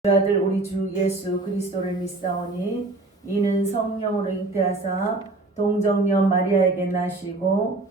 그 아들 우리 주 예수 그리스도를 믿사오니 이는 성령으로 잉태하사 동정녀 마리아에게 나시고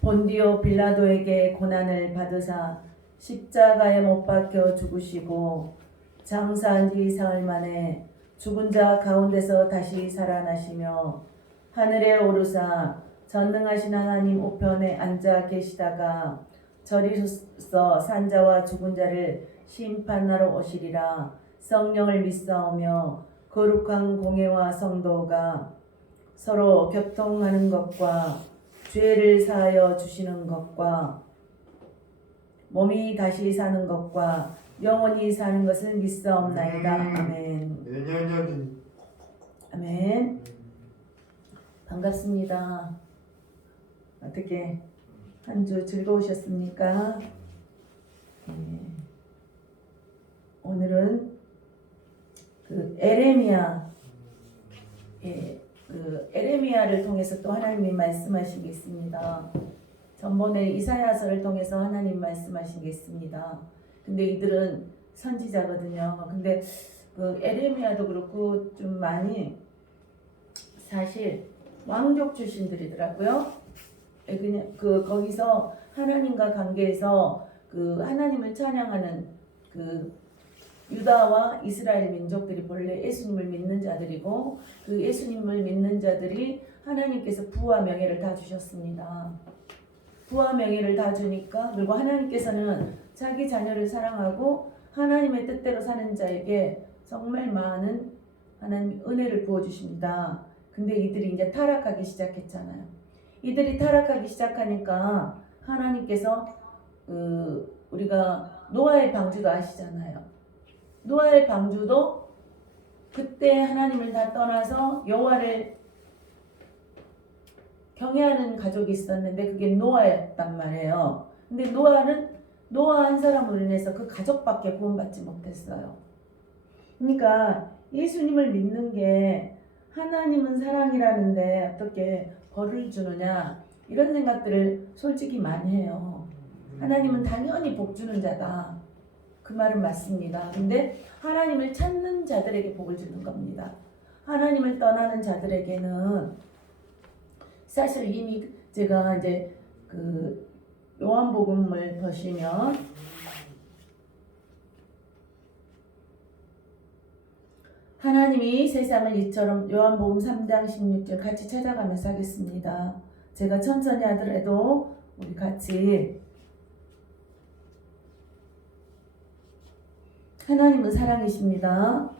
본디오 빌라도에게 고난을 받으사 십자가에 못 박혀 죽으시고 장사한 지 사흘 만에 죽은 자 가운데서 다시 살아나시며 하늘에 오르사 전능하신 하나님 우편에 앉아 계시다가 저리로서 산자와 죽은 자를 심판하러 오시리라. 성령을 믿사오며 거룩한 공회와 성도가 서로 교통하는 것과 죄를 사하여 주시는 것과 몸이 다시 사는 것과 영원히 사는 것을 믿사옵나이다. 아멘. 아멘. 반갑습니다. 어떻게 한 주 즐거우셨습니까? 오늘은 그 에레미야를 통해서 또 하나님이 말씀하신 게 있습니다. 전번에 이사야서를 통해서 하나님 말씀하신 게 있습니다. 근데 이들은 선지자거든요. 근데 그 에레미야도 그렇고 좀 많이 사실 왕족 출신들이더라고요. 그냥 거기서 하나님과 관계에서 그 하나님을 찬양하는 그 유다와 이스라엘 민족들이 본래 예수님을 믿는 자들이고 그 예수님을 믿는 자들이 하나님께서 부와 명예를 다 주셨습니다. 부와 명예를 다 주니까 그리고 하나님께서는 자기 자녀를 사랑하고 하나님의 뜻대로 사는 자에게 정말 많은 하나님 은혜를 부어주십니다. 근데 이들이 이제 타락하기 시작했잖아요. 이들이 타락하기 시작하니까 하나님께서 우리가 노아의 방주도 아시잖아요. 노아의 방주도 그때 하나님을 다 떠나서 여호와를 경외하는 가족이 있었는데 그게 노아였단 말이에요. 근데 노아는 노아 한 사람으로 인해서 그 가족밖에 구원받지 못했어요. 그러니까 예수님을 믿는 게 하나님은 사랑이라는데 어떻게 벌을 주느냐 이런 생각들을 솔직히 많이 해요. 하나님은 당연히 복 주는 자다. 그 말은 맞습니다. 근데 하나님을 찾는 자들에게 복을 주는 겁니다. 하나님을 떠나는 자들에게는 사실 이미 제가 이제 그 요한복음을 보시면 하나님이 세상을 이처럼 요한복음 3장 16절 같이 찾아가면서 하겠습니다. 제가 천천히 하더라도 우리 같이 하나님은 사랑이십니다.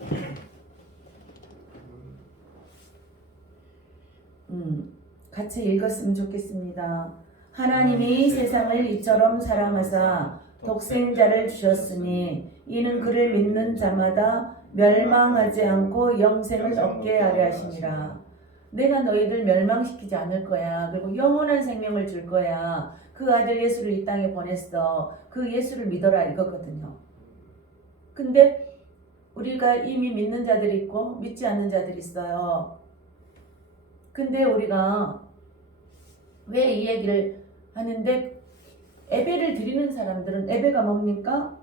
같이 읽었으면 좋겠습니다. 하나님이 세상을 이처럼 사랑하사 독생자를 주셨으니 이는 그를 믿는 자마다 멸망하지 않고 영생을 얻게 하려 하심이라. 내가 너희들 멸망시키지 않을 거야. 그리고 영원한 생명을 줄 거야. 그 아들 예수를 이 땅에 보냈어. 그 예수를 믿어라 이거거든요. 근데 우리가 이미 믿는 자들이 있고 믿지 않는 자들이 있어요. 근데 우리가 왜 이 얘기를 하는데 예배를 드리는 사람들은 예배가 뭡니까?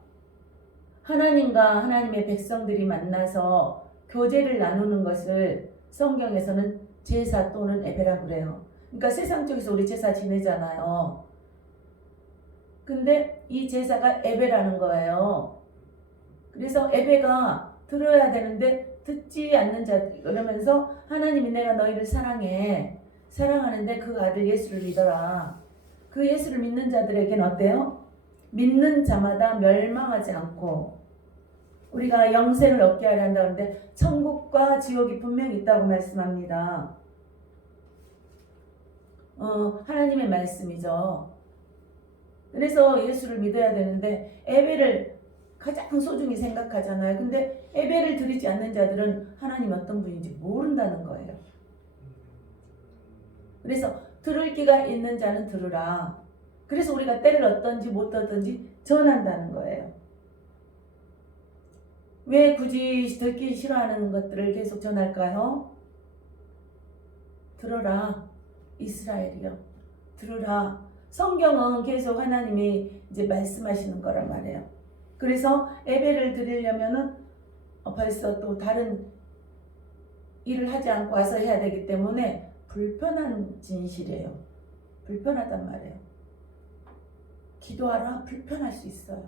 하나님과 하나님의 백성들이 만나서 교제를 나누는 것을 성경에서는 제사 또는 예배라고 그래요. 그러니까 세상 쪽에서 우리 제사 지내잖아요. 근데 이 제사가 예배라는 거예요. 그래서 예배가 들어야 되는데 듣지 않는 자 그러면서 하나님이 내가 너희를 사랑해. 사랑하는데 그 아들 예수를 믿어라. 그 예수를 믿는 자들에게는 어때요? 믿는 자마다 멸망하지 않고 우리가 영생을 얻게 하려 한다는데 천국과 지옥이 분명히 있다고 말씀합니다. 하나님의 말씀이죠. 그래서 예수를 믿어야 되는데 예배를 가장 소중히 생각하잖아요. 근데 예배를 드리지 않는 자들은 하나님 어떤 분인지 모른다는 거예요. 그래서 들을 귀가 있는 자는 들으라. 그래서 우리가 때를 얻든지 못 얻든지 전한다는 거예요. 왜 굳이 듣기 싫어하는 것들을 계속 전할까요? 들어라 이스라엘이여. 들으라 성경은 계속 하나님이 이제 말씀하시는 거란 말이에요. 그래서 예배를 드리려면은 벌써 또 다른 일을 하지 않고 와서 해야 되기 때문에 불편한 진실이에요. 불편하단 말이에요. 기도하라 불편할 수 있어요.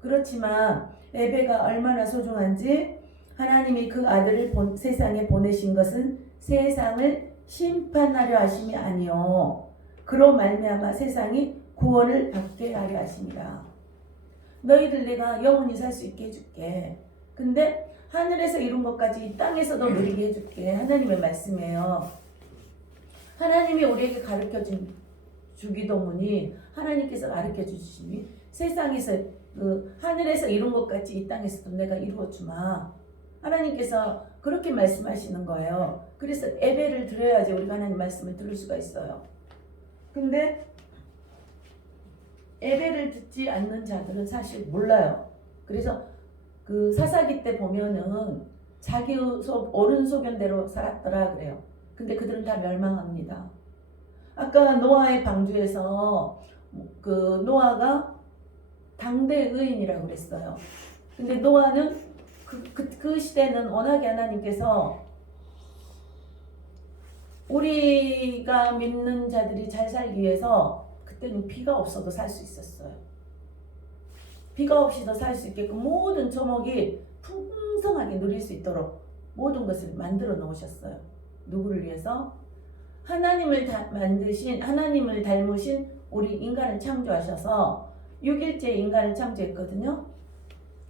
그렇지만 예배가 얼마나 소중한지 하나님이 그 아들을 세상에 보내신 것은 세상을 심판하려 하심이 아니요 그로 말미암아 세상이 구원을 받게 하려 하심이라. 너희들 내가 영원히 살 수 있게 해줄게. 근데 하늘에서 이룬 것까지 이 땅에서도 누리게 해줄게. 하나님의 말씀이에요. 하나님이 우리에게 가르쳐준 주기도문이 하나님께서 가르쳐 주시니 세상에서 하늘에서 이룬 것 같이 이 땅에서도 내가 이루어 주마. 하나님께서 그렇게 말씀하시는 거예요. 그래서 예배를 드려야지 우리가 하나님 말씀을 들을 수가 있어요. 근데 예배를 듣지 않는 자들은 사실 몰라요. 그래서 그 사사기 때 보면은 자기 옳은 소견대로 살았더라 그래요. 근데 그들은 다 멸망합니다. 아까 노아의 방주에서 그 노아가 당대 의인이라고 그랬어요. 근데 노아는 그 시대는 워낙에 하나님께서 우리가 믿는 자들이 잘 살기 위해서 그때는 비가 없어도 살 수 있었어요. 비가 없이도 살 수 있게끔 모든 초목이 풍성하게 누릴 수 있도록 모든 것을 만들어 놓으셨어요. 누구를 위해서? 하나님을 닮으신 우리 인간을 창조하셔서 6일째 인간을 창조했거든요.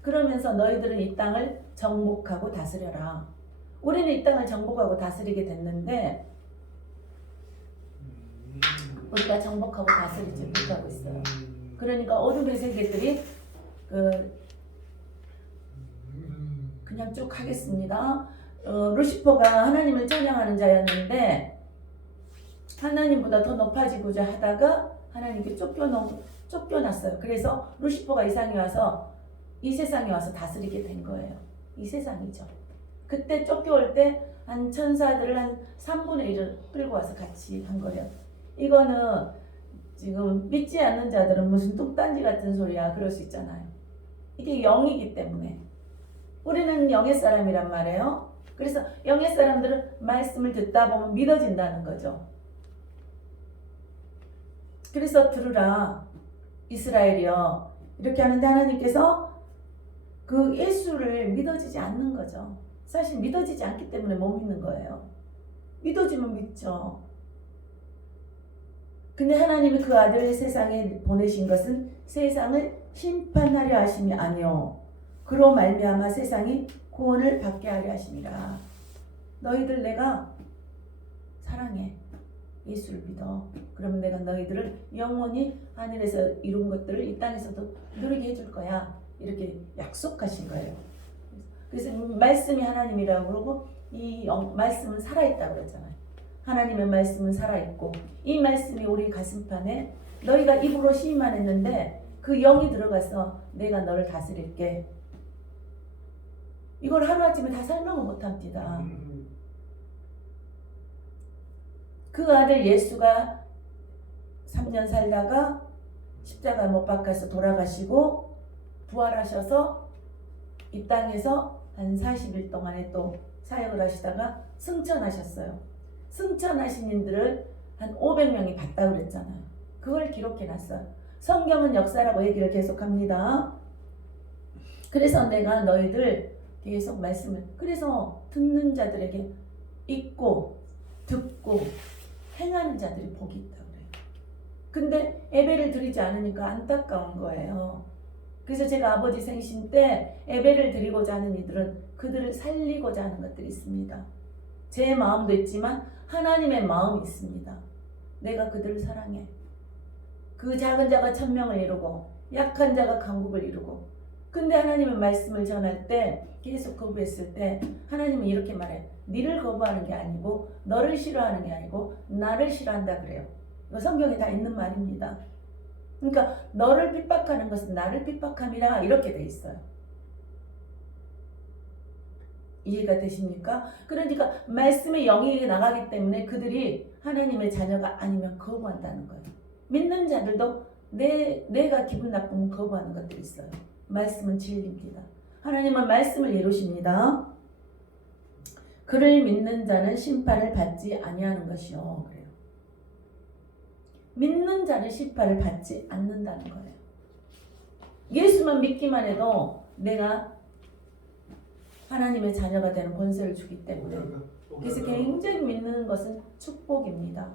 그러면서 너희들은 이 땅을 정복하고 다스려라. 우리는 이 땅을 정복하고 다스리게 됐는데 우리가 정복하고 다스리지 못하고 있어요. 그러니까 어둠의 세계들이 그냥 쭉 하겠습니다. 루시퍼가 하나님을 찬양하는 자였는데 하나님보다 더 높아지고자 하다가 하나님께 쫓겨났어요. 그래서 루시퍼가 이 세상에 와서 다스리게 된 거예요. 이 세상이죠. 그때 쫓겨올 때 한 천사들을 한 3분의 1을 끌고 와서 같이 한 거예요. 이거는 지금 믿지 않는 자들은 무슨 뚝단지 같은 소리야 그럴 수 있잖아요. 이게 영이기 때문에 우리는 영의 사람이란 말이에요. 그래서 영의 사람들은 말씀을 듣다 보면 믿어진다는 거죠. 그래서 들으라 이스라엘이여 이렇게 하는데 하나님께서 그 예수를 믿어지지 않는 거죠. 사실 믿어지지 않기 때문에 못 믿는 거예요. 믿어지면 믿죠. 근데 하나님이 그 아들을 세상에 보내신 것은 세상을 심판하려 하심이 아니요 그로 말미암아 세상이 구원을 받게 하려 하심이라. 너희들 내가 사랑해. 예수를 믿어. 그러면 내가 너희들을 영원히 하늘에서 이룬 것들을 이 땅에서도 누리게 해줄 거야. 이렇게 약속하신 거예요. 그래서 말씀이 하나님이라고 그러고 이 말씀은 살아있다고 그러잖아요. 하나님의 말씀은 살아있고 이 말씀이 우리 가슴판에 너희가 입으로 시인만 했는데 그 영이 들어가서 내가 너를 다스릴게. 이걸 하루아침에 다 설명을 못합니다. 그 아들 예수가 3년 살다가 십자가 못 박혀서 돌아가시고 부활하셔서 이 땅에서 한 40일 동안에 또 사역을 하시다가 승천하셨어요. 승천하신 인들을 한 500명이 봤다고 그랬잖아요. 그걸 기록해놨어요. 성경은 역사라고 얘기를 계속합니다. 그래서 내가 너희들 계속 말씀을 그래서 듣는 자들에게 읽고 듣고 행하는 자들이 복이 있다고 그래요. 근데 예배를 드리지 않으니까 안타까운 거예요. 그래서 제가 아버지 생신 때 예배를 드리고자 하는 이들은 그들을 살리고자 하는 것들이 있습니다. 제 마음도 있지만 하나님의 마음이 있습니다. 내가 그들을 사랑해. 그 작은 자가 천명을 이루고 약한 자가 강국을 이루고 근데 하나님의 말씀을 전할 때 계속 거부했을 때 하나님은 이렇게 말해요. 너를 거부하는 게 아니고 너를 싫어하는 게 아니고 나를 싫어한다 그래요. 이거 성경에 다 있는 말입니다. 그러니까 너를 핍박하는 것은 나를 핍박함이라 이렇게 돼 있어요. 이해가 되십니까? 그러니까 말씀의 영이 나가기 때문에 그들이 하나님의 자녀가 아니면 거부한다는 거예요. 믿는 자들도 내가 기분 나쁘면 거부하는 것들이 있어요. 말씀은 진리입니다. 하나님은 말씀을 이루십니다. 그를 믿는 자는 심판을 받지 아니하는 것이요. 그래요. 믿는 자는 심판을 받지 않는다는 거예요. 예수만 믿기만 해도 내가 하나님의 자녀가 되는 권세를 주기 때문에, 그래서 굉장히 믿는 것은 축복입니다.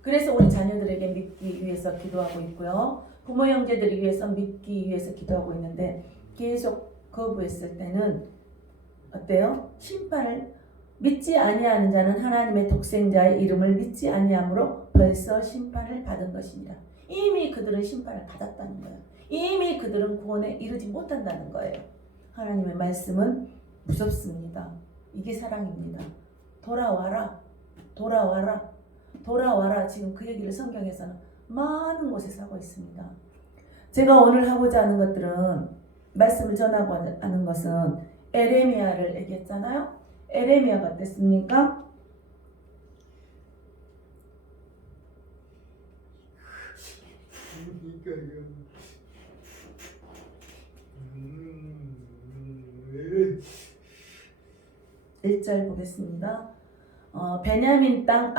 그래서 우리 자녀들에게 믿기 위해서 기도하고 있고요. 부모 형제들이 위해서 믿기 위해서 기도하고 있는데 계속 거부했을 때는 어때요? 심판을 믿지 아니하는 자는 하나님의 독생자의 이름을 믿지 아니함으로 벌써 심판을 받은 것입니다. 이미 그들은 심판을 받았다는 거예요. 이미 그들은 구원에 이르지 못한다는 거예요. 하나님의 말씀은 무섭습니다. 이게 사랑입니다. 돌아와라, 돌아와라, 돌아와라. 지금 그 얘기를 성경에서는 많은 곳에서 하고 있습니다. 제가 오늘 하고자 하는 것들은, 말씀을 전하고 하는 것은 에레미야를 얘기했잖아요. 에레미야가 어땠습니까? 일 절 보겠습니다. 베냐민 땅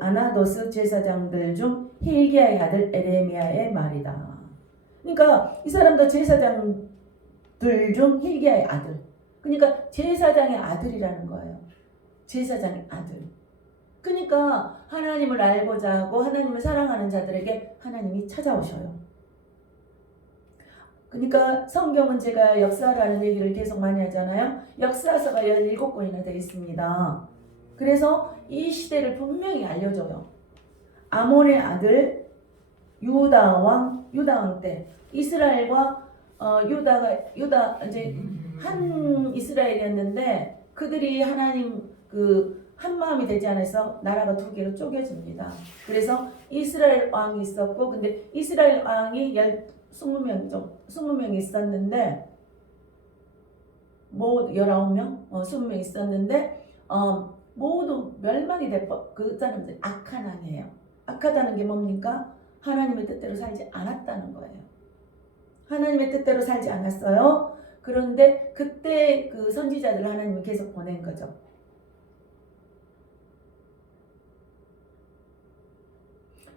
아나도스 제사장들 중 힐기야의 아들 에레미야의 말이다. 그러니까 이 사람도 제사장들 중 힐기야의 아들. 그러니까 제사장의 아들이라는 거예요. 제사장의 아들. 그러니까 하나님을 알고자 하고 하나님을 사랑하는 자들에게 하나님이 찾아오셔요. 그러니까 성경은 제가 역사라는 얘기를 계속 많이 하잖아요. 역사서가 17권이나 되어 있습니다. 그래서 이 시대를 분명히 알려줘요. 아몬의 아들 유다 왕 때 이스라엘과 유다 이제 한 이스라엘이었는데 그들이 하나님 한 마음이 되지 않아서 나라가 두 개로 쪼개집니다. 그래서 이스라엘 왕이 있었고, 근데 이스라엘 왕이 20명 있었는데, 19명? 20명 있었는데, 모두 멸망이 그 사람들 악한 왕이에요. 악하다는 게 뭡니까? 하나님의 뜻대로 살지 않았다는 거예요. 하나님의 뜻대로 살지 않았어요. 그런데 그때 그 선지자들을 하나님이 계속 보낸 거죠.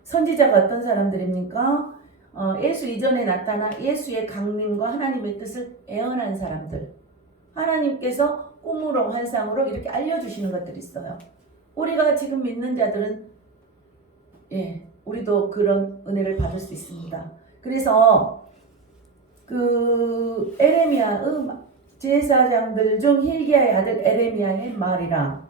선지자가 어떤 사람들입니까? 예수 이전에 나타난 예수의 강림과 하나님의 뜻을 애언한 사람들. 하나님께서 꿈으로 환상으로 이렇게 알려주시는 것들이 있어요. 우리가 지금 믿는 자들은 우리도 그런 은혜를 받을 수 있습니다. 그래서 그 에레미야 제사장들 중 힐기야의 아들 에레미야의 말이라.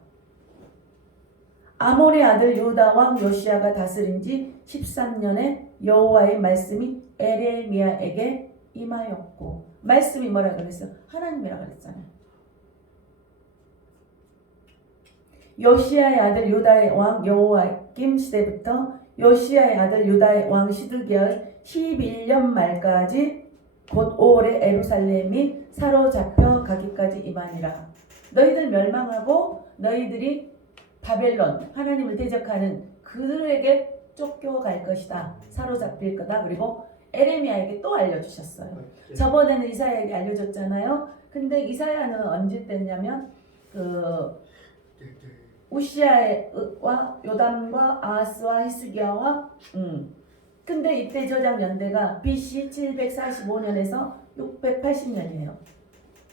아몬의 아들 유다 왕 요시야가 다스린 지 13년에 여호와의 말씀이 에레미야에게 임하였고, 말씀이 뭐라 그랬어요? 하나님이라 그랬잖아요. 요시야의 아들 유다의 왕 여호와김 시대부터 요시야의 아들 유다의 왕 시드기야의 11년 말까지 곧 5월에 에루살렘이 사로잡혀 가기까지 임하니라. 너희들 멸망하고 너희들이 바벨론 하나님을 대적하는 그들에게 쫓겨갈 것이다. 사로잡힐 거다. 그리고 에레미야에게 또 알려주셨어요. 저번에는 이사야에게 알려줬잖아요. 근데 이사야는 언제 때냐면 우시야와 요담과 아하스와 히스기야와 근데 이때 저장 연대가 BC 745년에서 680년이에요.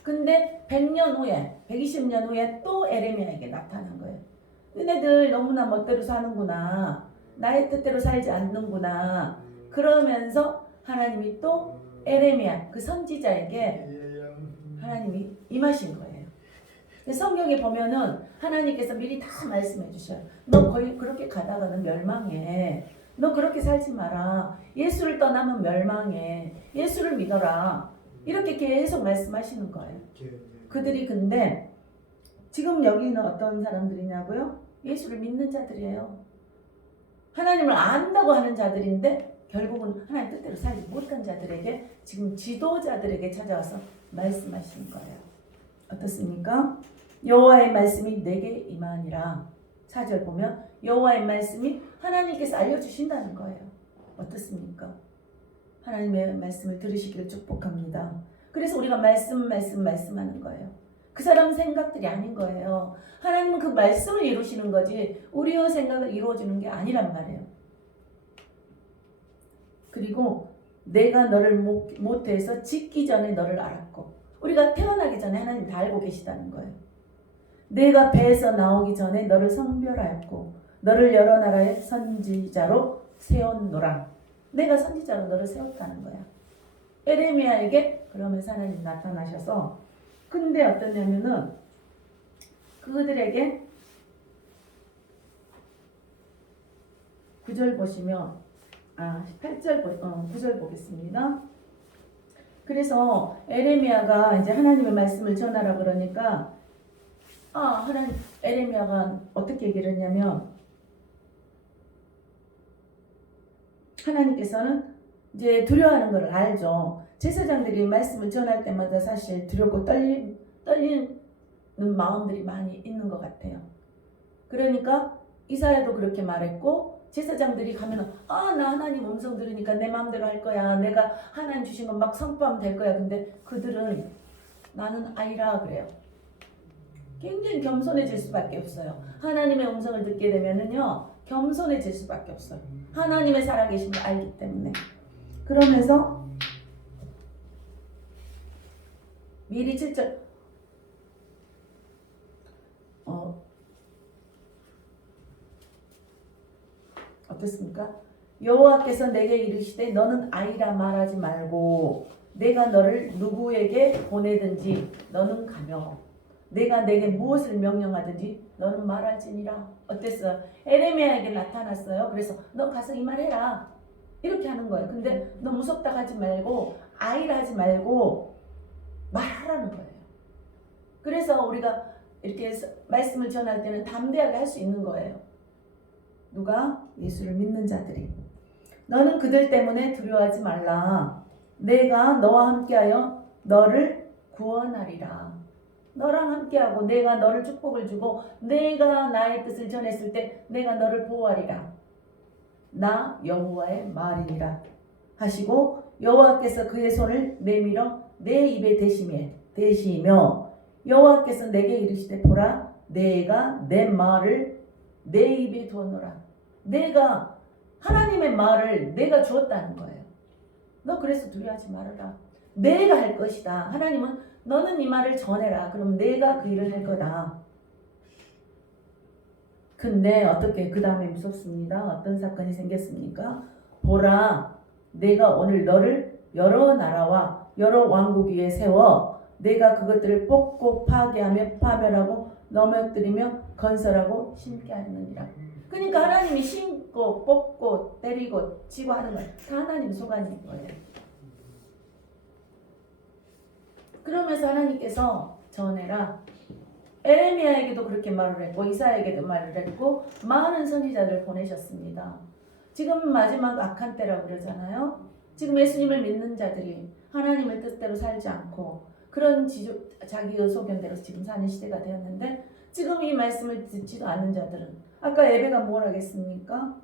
근데 100년 후에 120년 후에 또 에레미야에게 나타난 거예요. 너네들 너무나 멋대로 사는구나. 나의 뜻대로 살지 않는구나. 그러면서 하나님이 또 에레미야 그 선지자에게 하나님이 임하신 거예요. 성경에 보면은 하나님께서 미리 다 말씀해 주셔요. 너 거의 그렇게 가다가는 멸망해. 너 그렇게 살지 마라. 예수를 떠나면 멸망해. 예수를 믿어라. 이렇게 계속 말씀하시는 거예요. 그들이 근데 지금 여기는 어떤 사람들이냐고요? 예수를 믿는 자들이에요. 하나님을 안다고 하는 자들인데 결국은 하나님 뜻대로 살지 못한 자들에게 지금 지도자들에게 찾아와서 말씀하시는 거예요. 어떻습니까? 여호와의 말씀이 내게 임하니라. 4절 보면 여호와의 말씀이 하나님께서 알려주신다는 거예요. 어떻습니까? 하나님의 말씀을 들으시기를 축복합니다. 그래서 우리가 말씀하는 거예요. 그 사람 생각들이 아닌 거예요. 하나님은 그 말씀을 이루시는 거지 우리의 생각을 이루어주는 게 아니란 말이에요. 그리고 내가 너를 모태에서 짓기 전에 너를 알았고, 우리가 태어나기 전에 하나님 다 알고 계시다는 거예요. 내가 배에서 나오기 전에 너를 성별하였고 너를 여러 나라의 선지자로 세웠노라. 내가 선지자로 너를 세웠다는 거야. 에레미야에게 그러면서 하나님 나타나셔서, 근데 어떠냐면은 그들에게 9절 보시면 8절 9절 보겠습니다. 그래서 에레미야가 이제 하나님의 말씀을 전하라 그러니까 하나님 에레미야가 어떻게 얘기를 했냐면, 하나님께서는 이제 두려워하는 걸 알죠. 제사장들이 말씀을 전할 때마다 사실 두렵고 떨리는 마음들이 많이 있는 것 같아요. 그러니까 이사야도 그렇게 말했고, 제사장들이 가면 나 하나님 음성 들으니까 내 마음대로 할 거야. 내가 하나님 주신 건 막 선포하면 될 거야. 근데 그들은 나는 아이라 그래요. 굉장히 겸손해질 수밖에 없어요. 하나님의 음성을 듣게 되면은요, 겸손해질 수밖에 없어요. 하나님의 살아계심을 알기 때문에. 그러면서 미리 7절 어떻습니까? 여호와께서 내게 이르시되 너는 아이라 말하지 말고 내가 너를 누구에게 보내든지 너는 가며 내가 내게 무엇을 명령하든지 너는 말할지니라. 어땠어요? 에레미야에게 나타났어요. 그래서 너 가서 이 말 해라 이렇게 하는 거예요. 근데 너 무섭다 하지 말고 아이라 하지 말고 말하라는 거예요. 그래서 우리가 이렇게 말씀을 전할 때는 담대하게 할 수 있는 거예요. 누가? 예수를 믿는 자들이. 너는 그들 때문에 두려워하지 말라. 내가 너와 함께하여 너를 구원하리라. 너랑 함께하고 내가 너를 축복을 주고 내가 나의 뜻을 전했을 때 내가 너를 보호하리라. 나 여호와의 말이니라 하시고, 여호와께서 그의 손을 내밀어 내 입에 대시며 여호와께서 내게 이르시되 보라 내가 내 말을 내 입에 두었노라. 내가 하나님의 말을 내가 주었다는 거예요. 너 그래서 두려워하지 말아라. 내가 할 것이다. 하나님은 너는 이 말을 전해라. 그럼 내가 그 일을 할 거다. 근데 어떻게 그 다음에 무섭습니다. 어떤 사건이 생겼습니까? 보라 내가 오늘 너를 여러 나라와 여러 왕국 위에 세워 내가 그것들을 뽑고 파괴하며 파멸하고 넘어뜨리며 건설하고 심게 하느니라. 그러니까 하나님이 심고 뽑고 때리고 치고 하는 건 다 하나님 소관인 거예요. 그러면서 하나님께서 전해라. 에레미야에게도 그렇게 말을 했고 이사야에게도 말을 했고 많은 선지자들을 보내셨습니다. 지금 마지막 악한 때라고 그러잖아요. 지금 예수님을 믿는 자들이 하나님의 뜻대로 살지 않고 그런 자기의 소견대로 지금 사는 시대가 되었는데, 지금 이 말씀을 듣지도 않는 자들은 아까 예배가 뭘 하겠습니까?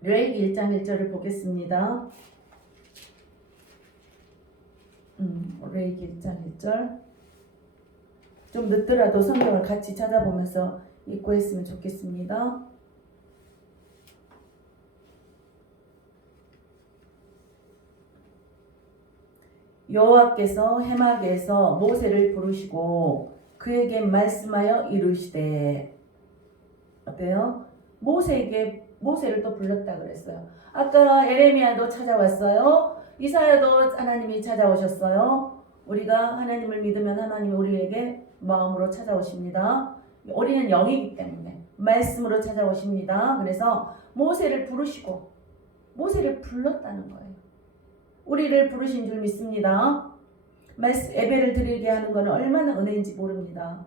레위기 1장 1절을 보겠습니다. 레위기 1장 1절. 좀 늦더라도 성경을 같이 찾아보면서 읽고 했으면 좋겠습니다. 여호와께서 해막에서 모세를 부르시고 그에게 말씀하여 이르시되, 어때요? 모세를 또 불렀다 그랬어요. 아까 에레미야도 찾아왔어요. 이사야도 하나님이 찾아오셨어요. 우리가 하나님을 믿으면 하나님이 우리에게 마음으로 찾아오십니다. 우리는 영이기 때문에 말씀으로 찾아오십니다. 그래서 모세를 부르시고 모세를 불렀다는 거예요. 우리를 부르신 줄 믿습니다. 예배를 드리게 하는 것은 얼마나 은혜인지 모릅니다.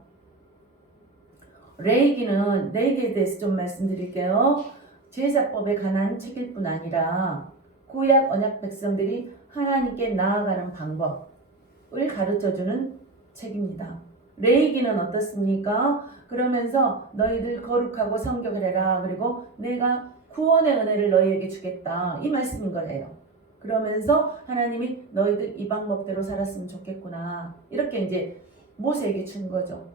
레위기에 대해서 좀 말씀드릴게요. 제사법에 관한 책일 뿐 아니라 구약 언약 백성들이 하나님께 나아가는 방법을 가르쳐주는 책입니다. 레위기는 어떻습니까? 그러면서 너희들 거룩하고 성격을 해라. 그리고 내가 구원의 은혜를 너희에게 주겠다. 이 말씀인 거예요. 그러면서 하나님이 너희들 이 방법대로 살았으면 좋겠구나. 이렇게 이제 모세에게 준 거죠.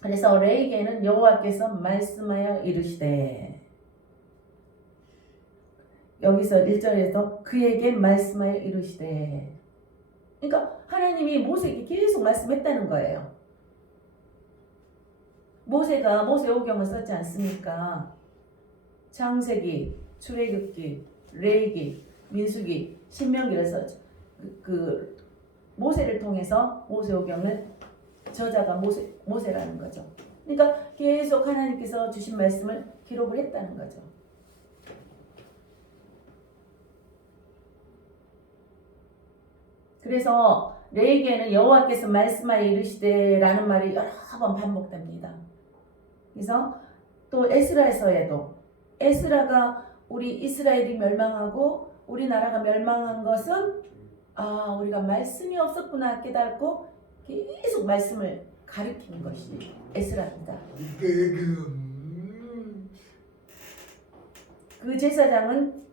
그래서 레위기에는 여호와께서 말씀하여 이르시되, 여기서 1절에서 그에게 말씀하여 이르시되, 그러니까 하나님이 모세에게 계속 말씀했다는 거예요. 모세가 모세오경을 썼지 않습니까? 창세기, 출애굽기, 레위기, 민수기, 신명기를 썼죠. 그 모세를 통해서 모세오경을 저자가 모세라는 거죠. 그러니까 계속 하나님께서 주신 말씀을 기록을 했다는 거죠. 그래서 레위기에는 여호와께서 말씀하여 이르시되라는 말이 여러 번 반복됩니다. 그래서 또 에스라에서에도 에스라가 우리 이스라엘이 멸망하고 우리나라가 멸망한 것은 우리가 말씀이 없었구나 깨닫고 계속 말씀을 가르치는 것이 에스라입니다. 그 제사장은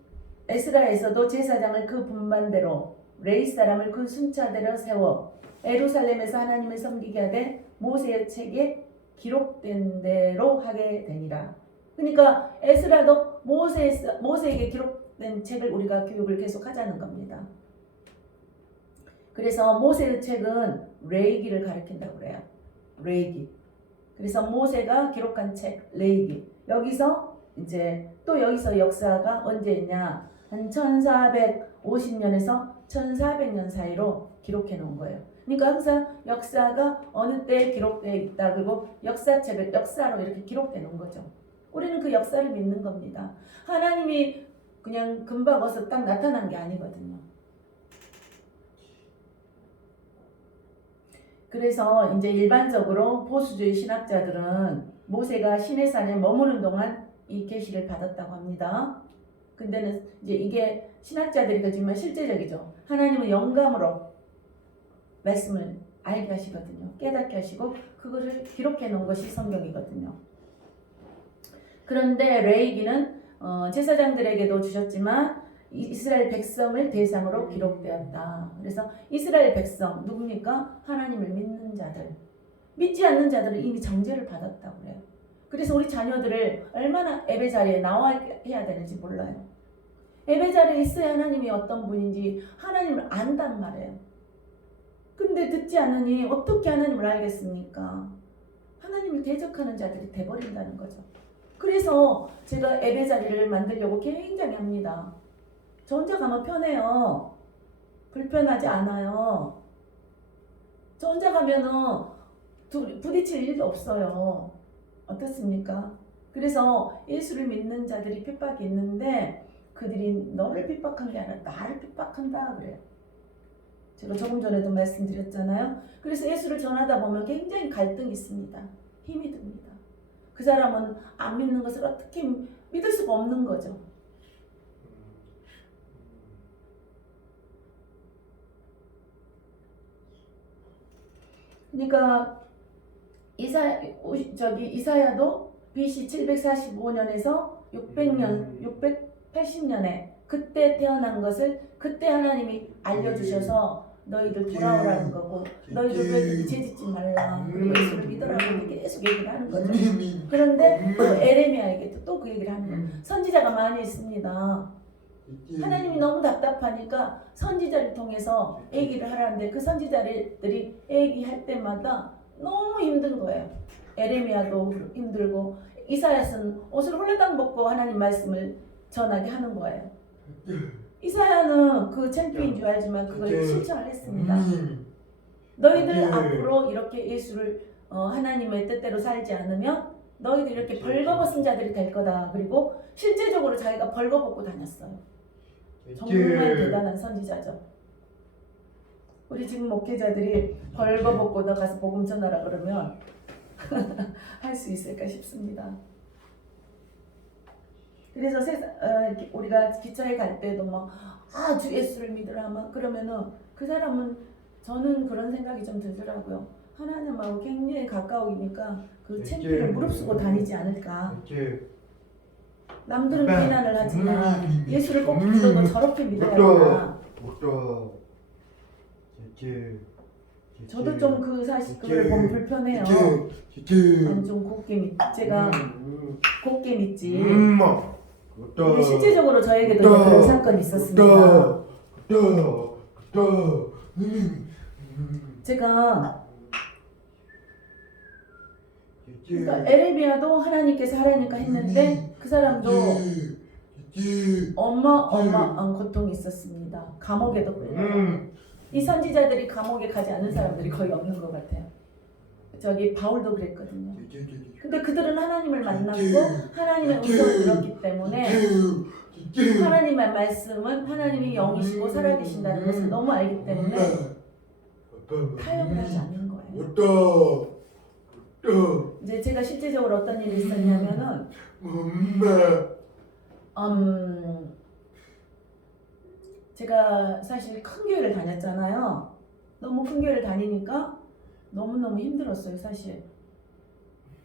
에스라에서도 제사장을 그 분반대로 레위 사람을 그 순차대로 세워 예루살렘에서 하나님을 섬기게 하되 모세의 책에 기록된 대로 하게 되니라. 그러니까 에스라도 모세에게 기록된 책을 우리가 교육을 계속 하자는 겁니다. 그래서 모세의 책은 레위기를 가리킨다고 그래요. 레위기. 그래서 모세가 기록한 책 레위기. 여기서 역사가 언제냐? 한 1450년에서 1400년 사이로 기록해 놓은 거예요. 그러니까 항상 역사가 어느 때에 기록되어 있다. 그리고 역사책을 역사로 이렇게 기록해 놓은 거죠. 우리는 그 역사를 믿는 겁니다. 하나님이 그냥 금방 어서 딱 나타난 게 아니거든요. 그래서 이제 일반적으로 보수주의 신학자들은 모세가 시내산에 머무는 동안 이 계시를 받았다고 합니다. 근데는 이제 이게 신학자들이 그렇지만 실제적이죠. 하나님은 영감으로 말씀을 알게 하시거든요. 깨닫게 하시고 그거를 기록해 놓은 것이 성경이거든요. 그런데 레위기는 제사장들에게도 주셨지만 이스라엘 백성을 대상으로 기록되었다. 그래서 이스라엘 백성 누굽니까? 하나님을 믿는 자들. 믿지 않는 자들은 이미 정죄를 받았다고 그래요. 그래서 우리 자녀들을 얼마나 예배 자리에 나와야 되는지 몰라요. 예배 자리에 있어야 하나님이 어떤 분인지 하나님을 안단 말이에요. 근데 듣지 않으니 어떻게 하나님을 알겠습니까? 하나님을 대적하는 자들이 돼버린다는 거죠. 그래서 제가 예배 자리를 만들려고 굉장히 합니다. 저 혼자 가면 편해요. 불편하지 않아요. 저 혼자 가면은 부딪힐 일도 없어요. 어떻습니까? 그래서 예수를 믿는 자들이 핍박이 있는데 그들이 너를 핍박한 게 아니라 나를 핍박한다 그래요. 제가 조금 전에도 말씀드렸잖아요. 그래서 예수를 전하다 보면 굉장히 갈등이 있습니다. 힘이 듭니다. 그 사람은 안 믿는 것을 어떻게 믿을 수가 없는 거죠. 그러니까 이사야도 BC 745년에서 680년에 그때 태어난 것을 그때 하나님이 알려주셔서 너희들 돌아오라는 거고 너희들 왜 죄짓지 말라 그리고 예수를 믿으라고 계속 얘기를 하는 거죠. 그런데 또 에레미야에게도 또 그 얘기를 하는 거예요. 선지자가 많이 있습니다. 하나님이 너무 답답하니까 선지자를 통해서 얘기를 하라는데 그 선지자들이 얘기할 때마다 너무 힘든 거예요. 에레미야도 힘들고 이사야는 옷을 홀라당 벗고 하나님 말씀을 전하게 하는 거예요. 이사야는 그 챔피언인 줄 알지만 그걸 실천을 했습니다. 너희들 앞으로 이렇게 예수를 하나님의 뜻대로 살지 않으면 너희들 이렇게 벌거벗은 자들이 될 거다. 그리고 실제적으로 자기가 벌거벗고 다녔어요. 정말 대단한 선지자죠. 우리 지금 목회자들이 벌거벗고 너 가서 복음 전하라 그러면 할 수 있을까 싶습니다. 그래서 우리가 기차에 갈 때도 주 예수를 믿으라 막 그러면은 그 사람은 저는 그런 생각이 좀 들더라고요. 하나님하고 굉장히 가까우니까 그 이제 창피를 무릅쓰고 다니지 않을까. 이제 남들은 비난을 하지만 예수를 꼭 믿어도 저렇게 믿어야 되나. 못도 이제 저도 좀 그 사실 그걸 보면 불편해요. 아니 좀 곱게 믿. 제가 곱게 믿지. 근데 실제적으로 저에게도 이제 그런 사건이 있었습니다. 제가 그러니까 에레미야도 하나님께서 하라니까 했는데 그 사람도 어마어마한 고통이 있었습니다. 감옥에도 끌려가고. 이 선지자들이 감옥에 가지 않는 사람들이 거의 없는 것 같아요. 저기 바울도 그랬거든요. 근데 그들은 하나님을 만났고 하나님의 음성을 들었기 때문에 하나님의 말씀은 하나님이 영이시고 살아계신다는 것을 너무 알기 때문에 타협을 하지 않는 거예요. 이제 제가 실제적으로 어떤 일이 있었냐면은 제가 사실 큰 교회를 다녔잖아요. 너무 큰 교회를 다니니까 너무너무 힘들었어요, 사실.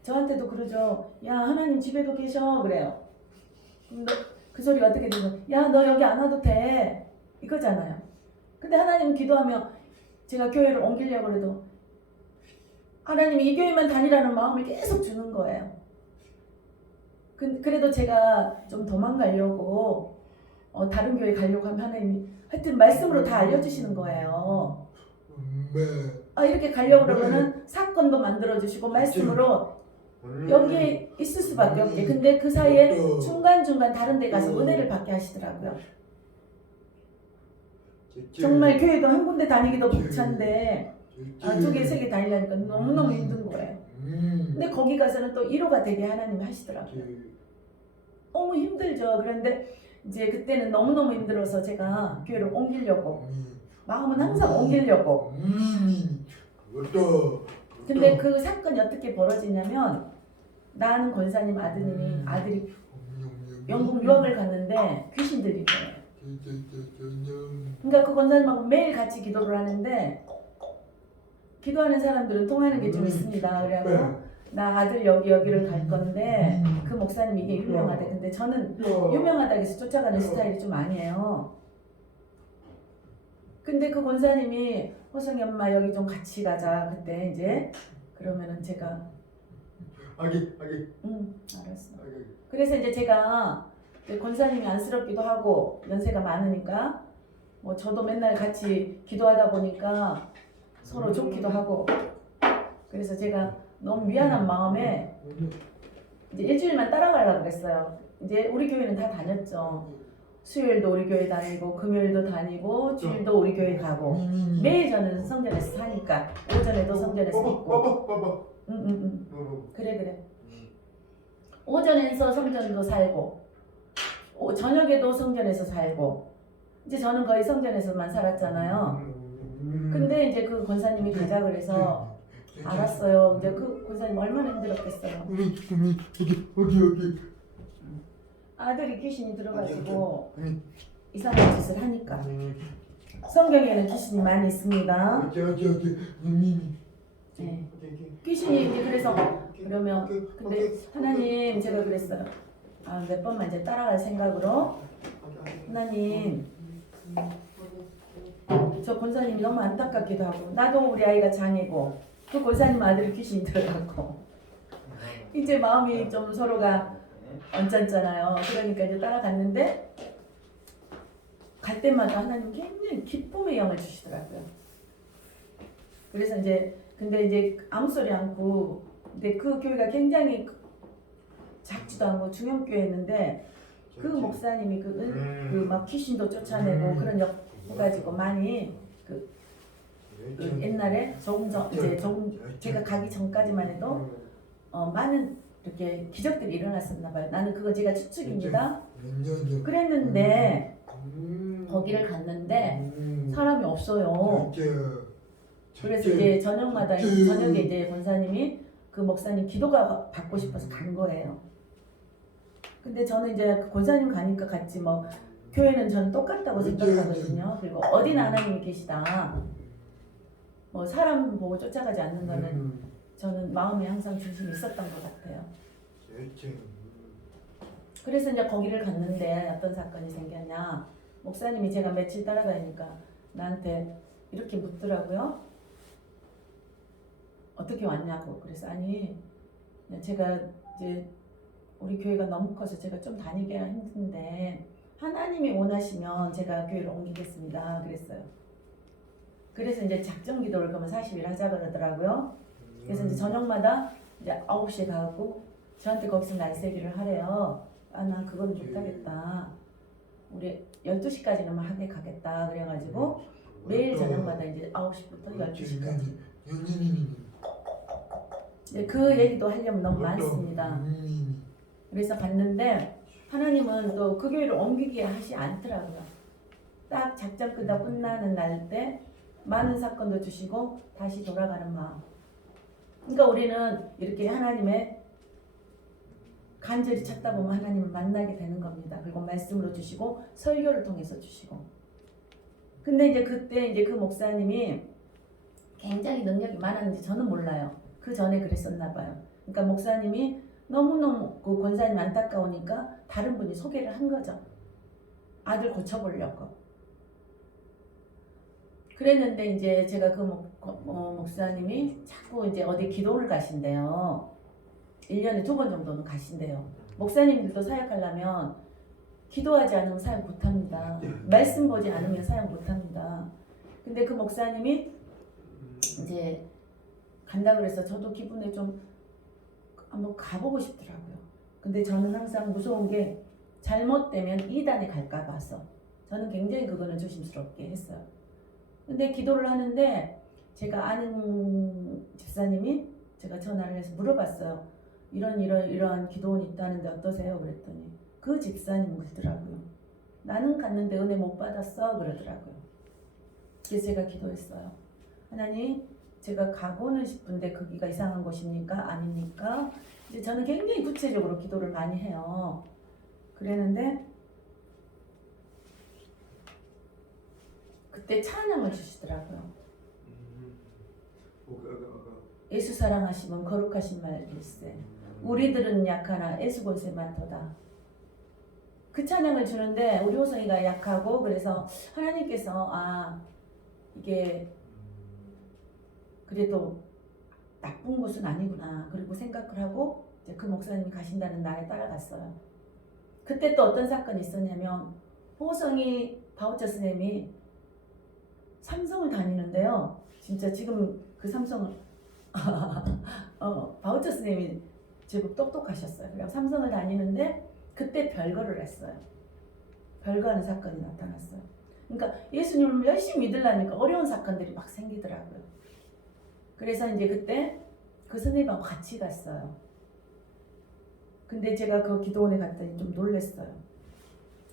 저한테도 그러죠. 야, 하나님 집에도 계셔. 그래요. 근데 그 소리가 어떻게 되죠? 야, 너 여기 안 와도 돼. 이거잖아요. 근데 하나님 기도하며 제가 교회를 옮기려고 해도 하나님이 이 교회만 다니라는 마음을 계속 주는 거예요. 그래도 제가 좀 도망가려고 다른 교회 가려고 하면 하나님이 하여튼 말씀으로 다 알려주시는 거예요. 이렇게 가려고 그러면은 사건도 만들어주시고 말씀으로 여기에 있을 수밖에 없게. 근데 그 사이에 중간중간 다른 데 가서 은혜를 받게 하시더라고요. 정말 교회도 한 군데 다니기도 벅찬데 두 개, 세 개 다니려니까 너무너무 힘든 거예요. 근데 거기 가서는 또 위로가 되게 하나님이 하시더라고요. 너무 힘들죠. 그런데 이제 그때는 너무너무 힘들어서 제가 교회를 옮기려고 마음은 항상 옮기려고. 근데 그 사건이 어떻게 벌어지냐면 나는 권사님 아들이 영국 유학을 갔는데 귀신 들린 거예요. 그러니까 그 권사님하고 매일 같이 기도를 하는데 기도하는 사람들은 통하는 게 좀 있습니다. 그래서 나 아들 여기를 갈 건데 그 목사님 이게 유명하대. 근데 저는 유명하다고 해서 쫓아가는 스타일이 좀 아니에요. 근데 그 권사님이 호성이 엄마 여기 좀 같이 가자. 그때 이제 그러면은 제가 알았어. 그래서 이제 제가 권사님이 안쓰럽기도 하고 연세가 많으니까 뭐 저도 맨날 같이 기도하다 보니까 서로 좋기도 하고 그래서 제가 너무 미안한 마음에 이제 일주일만 따라가려고 그랬어요. 이제 우리 교회는 다 다녔죠. 수요일도 우리 교회 다니고 금요일도 다니고 주일도 우리 교회 가고 매일 저는 성전에서 사니까 오전에도 성전에서 있고 그래 오전에서 성전도 살고 저녁에도 성전에서 살고 이제 저는 거의 성전에서만 살았잖아요. 근데 이제 그 권사님이 가자 그래서 알았어요. 이제 그 권사님 얼마나 힘들었겠어요. 아들이 귀신이 들어가지고 이상한 짓을 하니까. 성경에는 귀신이 많이 있습니다. 네. 귀신이 이제 그래서 그러면 근데 하나님 제가 그랬어요. 몇 번만 이제 따라갈 생각으로 하나님 저 권사님이 너무 안타깝기도 하고 나도 우리 아이가 장애고 그 권사님 아들이 귀신이 들어갔고 이제 마음이 좀 서로가 언짢잖아요. 그러니까 이제 따라갔는데 갈 때마다 하나님 굉장히 기쁨의 영을 주시더라고요. 그래서 이제 근데 이제 아무 소리 않고 근데 그 교회가 굉장히 작지도 않고 중형교회였는데 그 목사님이 그 막 귀신도 쫓아내고 그런 역 해가지고 많이 그 옛날에 조금 제가 가기 전까지만 해도 많은 이렇게 기적들이 일어났었나 봐요. 나는 그거 제가 추측입니다. 그랬는데 거기를 갔는데 사람이 없어요. 그래서 이제 저녁에 이제 권사님이 그 목사님 기도가 받고 싶어서 간 거예요. 근데 저는 이제 그 권사님 가니까 갔지 뭐 교회는 저는 똑같다고 생각하거든요. 그리고 어디나 하나님이 계시다. 뭐 사람 보고 쫓아가지 않는 거는 저는 마음에 항상 중심이 있었던 것 같아요. 열정. 그래서 이제 거기를 갔는데 어떤 사건이 생겼냐. 목사님이 제가 며칠 따라다니니까 나한테 이렇게 묻더라고요. 어떻게 왔냐고. 그래서 아니 제가 이제 우리 교회가 너무 커서 제가 좀 다니기가 힘든데 하나님이 원하시면 제가 교회를 옮기겠습니다. 그랬어요. 그래서 이제 작정 기도를 그러면 40일 하자 그러더라고요. 그래서 이제 저녁마다 이제 9시에 가고 저한테 거기서 날새기를 하래요. 아, 난 그거는 못하겠다. 우리 12시까지는 하게 가겠다. 그래가지고 매일 저녁마다 이제 9시부터 12시까지. 그 얘기도 하려면 너무 많습니다. 그래서 갔는데 하나님은 또 그 교회를 옮기게 하시 않더라고요. 딱 작전 끝나는 날 때 많은 사건도 주시고 다시 돌아가는 마음. 그러니까 우리는 이렇게 하나님의 간절히 찾다 보면 하나님을 만나게 되는 겁니다. 그리고 말씀으로 주시고 설교를 통해서 주시고. 근데 이제 그때 이제 그 목사님이 굉장히 능력이 많았는지 저는 몰라요. 그 전에 그랬었나 봐요. 그러니까 목사님이 너무너무 그 권사님 안타까우니까 다른 분이 소개를 한 거죠. 아들 고쳐보려고. 그랬는데 이제 제가 그 목사님이 자꾸 이제 어디 기도를 가신대요. 1년에 2번 정도는 가신대요. 목사님들도 사역하려면 기도하지 않으면 사역 못합니다. 말씀 보지 않으면 사역 못합니다. 근데 그 목사님이 이제 간다 그래서 저도 기분에 좀 한번 가보고 싶더라고요. 근데 저는 항상 무서운 게 잘못되면 이단에 갈까 봐서 저는 굉장히 그거는 조심스럽게 했어요. 근데 기도를 하는데 제가 아는 집사님이 제가 전화를 해서 물어봤어요. 이런 기도원이 있다는데 어떠세요? 그랬더니 그 집사님 그러더라고요. 나는 갔는데 은혜 못 받았어 그러더라고요. 그래서 제가 기도했어요. 하나님, 제가 가고는 싶은데 거기가 이상한 곳입니까? 아닙니까? 이제 저는 굉장히 구체적으로 기도를 많이 해요. 그랬는데 그때 찬양을 주시더라고요. 예수 사랑하시면 거룩하신 말일세. 우리들은 약하나 예수 권세 많도다. 그 찬양을 주는데 우리 호성이가 약하고 그래서 하나님께서 이게 그래도 나쁜 곳은 아니구나 그리고 생각을 하고 이제 그 목사님이 가신다는 날에 따라갔어요. 그때 또 어떤 사건이 있었냐면 호성이 바우처 스님이 삼성을 다니는데요. 진짜 지금 그 삼성을 바우처 스님이 제법 똑똑하셨어요. 그래서 삼성을 다니는데 그때 별거를 했어요. 별거하는 사건이 나타났어요. 그러니까 예수님을 열심히 믿으려니까 어려운 사건들이 막 생기더라고요. 그래서 이제 그때 그 스님하고 같이 갔어요. 근데 제가 그 기도원에 갔더니 좀 놀랐어요.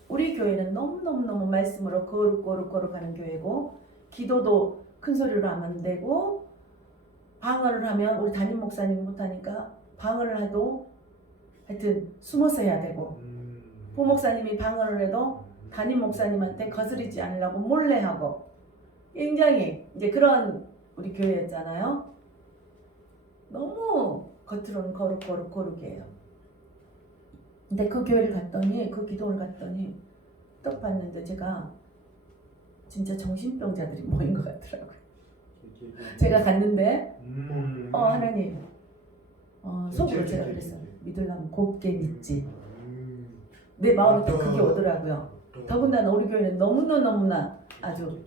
우리 교회는 너무너무 말씀으로 거룩하는 교회고 기도도 큰 소리로 하면 안 되고 방언을 하면 우리 담임 목사님 못하니까 방언을 해도 하여튼 숨어서 해야 되고 부목사님이 방언을 해도 담임 목사님한테 거스르지 않으려고 몰래 하고 굉장히 이제 그런 우리 교회였잖아요. 너무 겉으로는 거룩해요. 근데 그 교회를 갔더니 그 기도를 갔더니 딱 봤는데 제가 진짜 정신병자들이 모인 것 같더라고요. 제가 갔는데 하나님 속으로 제가 그랬어요. 믿으려면 곱게 믿지. 내 마음에 딱 그게 오더라고요. 더군다나 우리 교회는 너무나 아주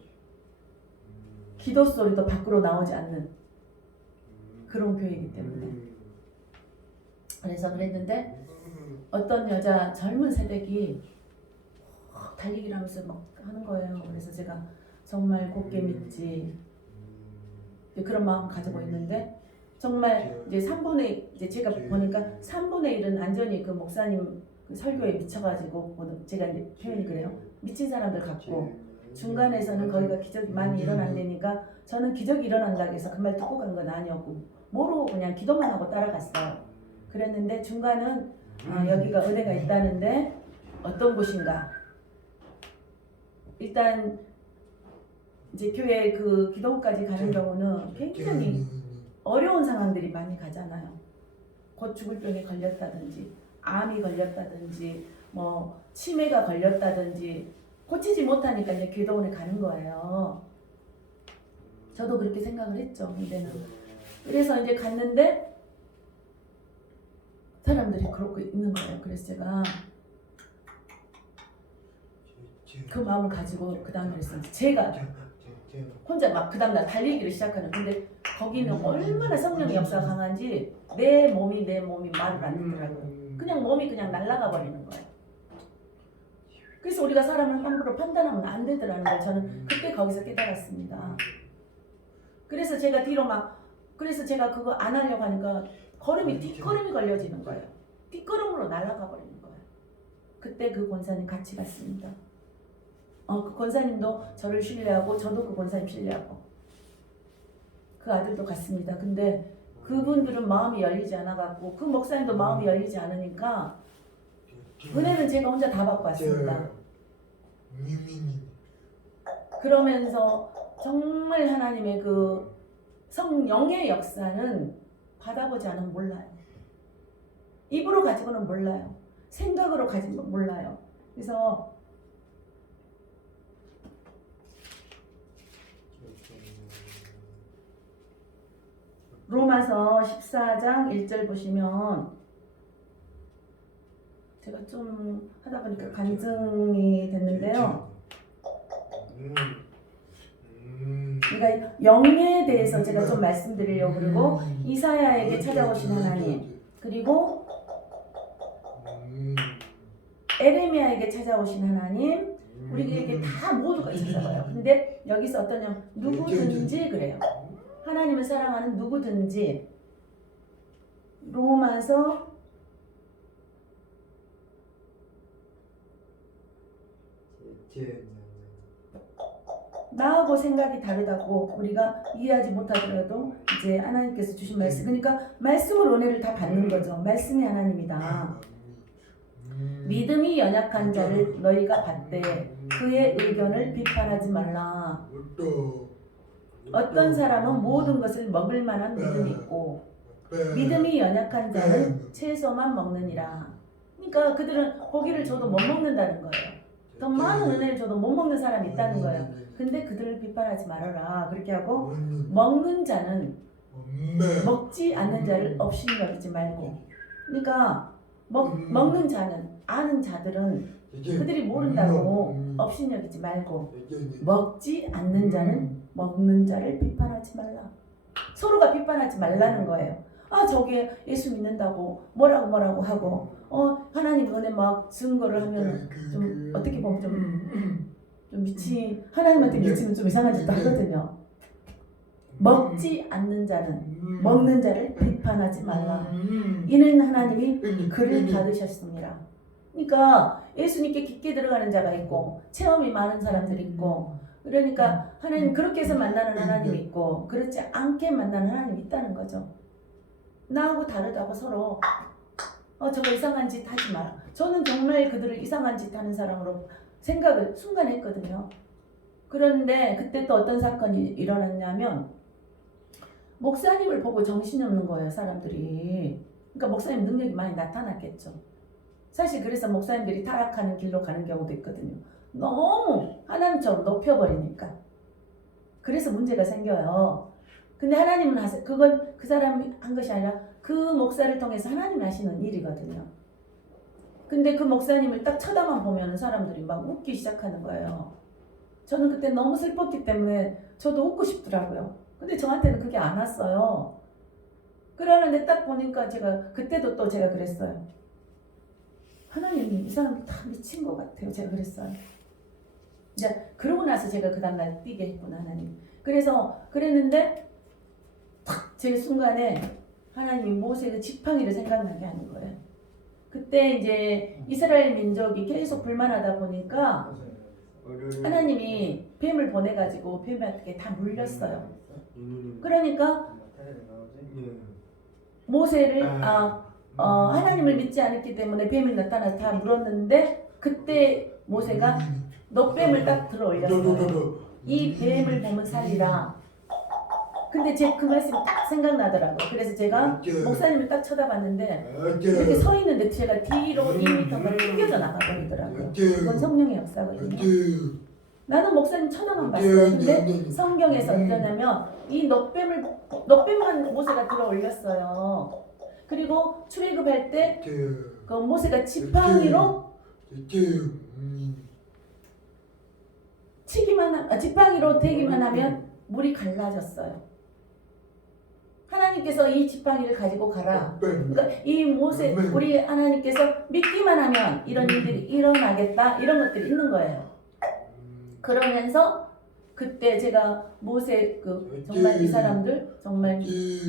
기도 소리도 밖으로 나오지 않는 그런 교회이기 때문에 그래서 그랬는데 어떤 여자 젊은 새댁이 달리기를 하면서 막 하는 거예요. 그래서 제가 정말 곱게 믿지 그런 마음 가지고 있는데 정말 이제 3분의 이제 제가 보니까 3분의 1은 완전히 그 목사님 그 설교에 미쳐가지고 제가 이제 표현이 그래요. 미친 사람들 같고 중간에서는 거기가 기적이 많이 일어난다니까 저는 기적이 일어난다고 해서 그 말 듣고 간 건 아니었고 모르고 그냥 기도만 하고 따라갔어요. 그랬는데 중간은 여기가 은혜가 있다는데 어떤 곳인가 일단 이제 교회 그 기도까지 가는 경우는 굉장히 어려운 상황들이 많이 가잖아요. 곧 죽을 병에 걸렸다든지, 암이 걸렸다든지, 뭐 치매가 걸렸다든지 고치지 못하니까 이제 기도원에 가는 거예요. 저도 그렇게 생각을 했죠. 근데는 그래서 이제 갔는데 사람들이 그러고 있는 거예요. 그래서 제가 그 마음을 가지고 그 다음날 했어요. 제가 혼자 막 그 다음날 달리기를 시작하는. 근데 거기는 얼마나 성령의 역사가 강한지 내 몸이 말을 안 듣더라고요. 그냥 몸이 그냥 날아가 버리는 거예요. 그래서 우리가 사람을 함부로 판단하면 안 되더라는 걸 저는 그때 거기서 깨달았습니다. 그래서 제가 뒤로 그래서 제가 그거 안 하려고 하니까 뒷걸음이 걸려지는 거예요. 뒷걸음으로 날아가 버리는 거예요. 그때 그 권사님 같이 갔습니다. 그 권사님도 저를 신뢰하고 저도 그 권사님 신뢰하고 그 아들도 갔습니다. 근데 그분들은 마음이 열리지 않아갖고 그 목사님도 마음이 열리지 않으니까 은혜는 제가 혼자 다 받고 왔습니다. 그러면서 정말 하나님의 그 성령의 역사는 받아보지 않으면 몰라요. 입으로 가지고는 몰라요. 생각으로 가지고 몰라요. 그래서 로마서 14장 1절 보시면 제가 좀 하다 보니까 간증이 됐는데요. 그러니까 영에 대해서 제가 좀 말씀드리려고 그러고 이사야에게 찾아오신 하나님 그리고 에레미야에게 찾아오신 하나님 우리에게 다 모두가 찾아와요. 근데 여기서 어떠냐면 누구든지 그래요. 하나님을 사랑하는 누구든지 로마서 나하고 생각이 다르다고 우리가 이해하지 못하더라도 이제 하나님께서 주신 말씀 그러니까 말씀으로 은혜를 다 받는 거죠. 말씀이 하나님이다. 믿음이 연약한 자를 너희가 받되 그의 의견을 비판하지 말라. 어떤 사람은 모든 것을 먹을 만한 믿음이 있고 믿음이 연약한 자는 채소만 먹느니라. 그러니까 그들은 고기를 줘도 못 먹는다는 거예요. 더 많은 은혜를 줘도 못 먹는 사람이 있다는 거예요. 근데 그들을 비판하지 말아라. 그렇게 하고 먹는 자는 먹지 않는 자를 업신이 여기지 말고 그러니까 먹는 자는 아는 자들은 그들이 모른다고 업신이 여기지 말고 먹지 않는 자는 먹는 자를 비판하지 말라. 서로가 비판하지 말라는 거예요. 저게 예수 믿는다고 뭐라고 하고 하나님 은혜 막 증거를 하면 좀 어떻게 보면 좀 하나님한테 미치면 좀 이상한 짓도 하거든요. 먹지 않는 자는 먹는 자를 비판하지 말라. 이는 하나님이 그를 받으셨습니다. 그러니까 예수님께 깊게 들어가는 자가 있고 체험이 많은 사람들이 있고 그러니까 하나님 그렇게 해서 만나는 하나님이 있고 그렇지 않게 만나는 하나님이 있다는 거죠. 나하고 다르다고 서로 저거 이상한 짓 하지 마라. 저는 정말 그들을 이상한 짓 하는 사람으로 생각을 순간 했거든요. 그런데 그때 또 어떤 사건이 일어났냐면 목사님을 보고 정신이 없는 거예요, 사람들이. 그러니까 목사님 능력이 많이 나타났겠죠. 사실 그래서 목사님들이 타락하는 길로 가는 경우도 있거든요. 너무 하나님처럼 높여버리니까. 그래서 문제가 생겨요. 근데 하나님은 하세요. 그건 그 사람이 한 것이 아니라 그 목사를 통해서 하나님이 하시는 일이거든요. 근데 그 목사님을 딱 쳐다만 보면 사람들이 막 웃기 시작하는 거예요. 저는 그때 너무 슬펐기 때문에 저도 웃고 싶더라고요. 근데 저한테는 그게 안 왔어요. 그러는데 딱 보니까 그때도 또 제가 그랬어요. 하나님이 이 사람 다 미친 것 같아요. 제가 그랬어요. 이제 그러고 나서 제가 그 다음날 뛰게 했구나, 하나님. 그래서 그랬는데 탁 제 순간에 하나님이 모세의 지팡이를 생각나게 하는 거예요. 그때 이제 이스라엘 민족이 계속 불만하다 보니까 하나님이 뱀을 보내가지고 뱀한테 다 물렸어요. 그러니까 모세를 하나님을 믿지 않았기 때문에 뱀이 나타나서 다 물었는데 그때 모세가 놋뱀을 딱 들어 올렸어요. 이 뱀을 보면 살리라. 근데 제 그 말씀이 딱 생각나더라고요. 그래서 제가 목사님을 딱 쳐다봤는데 이렇게 서 있는데 제가 뒤로 2m가 튕겨져 나가버리더라고요. 그건 성령의 역사거든요. 나는 목사님 쳐다만 봤어요. 근데 성경에서 어떠냐면 이 놋뱀한 모세가 들어 올렸어요. 그리고 출애굽할 때 그 모세가 지팡이로 지팡이로 대기만 하면 물이 갈라졌어요. 하나님께서 이 지팡이를 가지고 가라. 그러니까 이 모세 우리 하나님께서 믿기만 하면 이런 일들이 일어나겠다 이런 것들이 있는 거예요. 그러면서 그때 제가 모세 정말 이 사람들 정말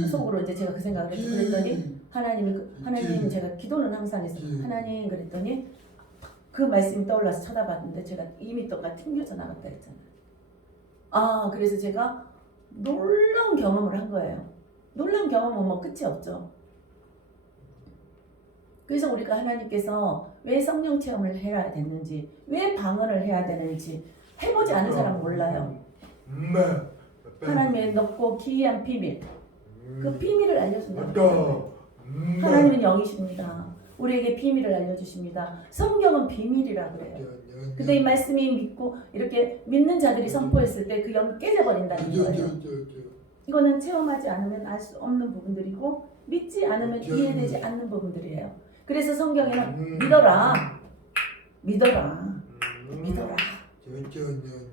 속으로 이제 제가 그 생각을 했죠. 그랬더니 하나님 제가 기도는 항상 했어요. 하나님 그랬더니 그 말씀이 떠올라서 쳐다봤는데 제가 2m가 튕겨져 나갔다 했잖아요. 그래서 제가 놀라운 경험을 한 거예요. 놀라운 경험은 뭐 끝이 없죠. 그래서 우리가 하나님께서 왜 성령 체험을 해야 되는지, 왜 방언을 해야 되는지 해보지 않은 사람은 몰라요. 하나님의 높고 기이한 비밀, 그 비밀을 알려준다. 하나님은 영이십니다. 우리에게 비밀을 알려주십니다. 성경은 비밀이라 그래요. 근데 이 말씀이 믿고 이렇게 믿는 자들이 선포했을 때 그 영이 깨져버린다는 거예요. 이거는 체험하지 않으면 알 수 없는 부분들이고 믿지 않으면 이해되지 않는 부분들이에요. 그래서 성경에는 믿어라,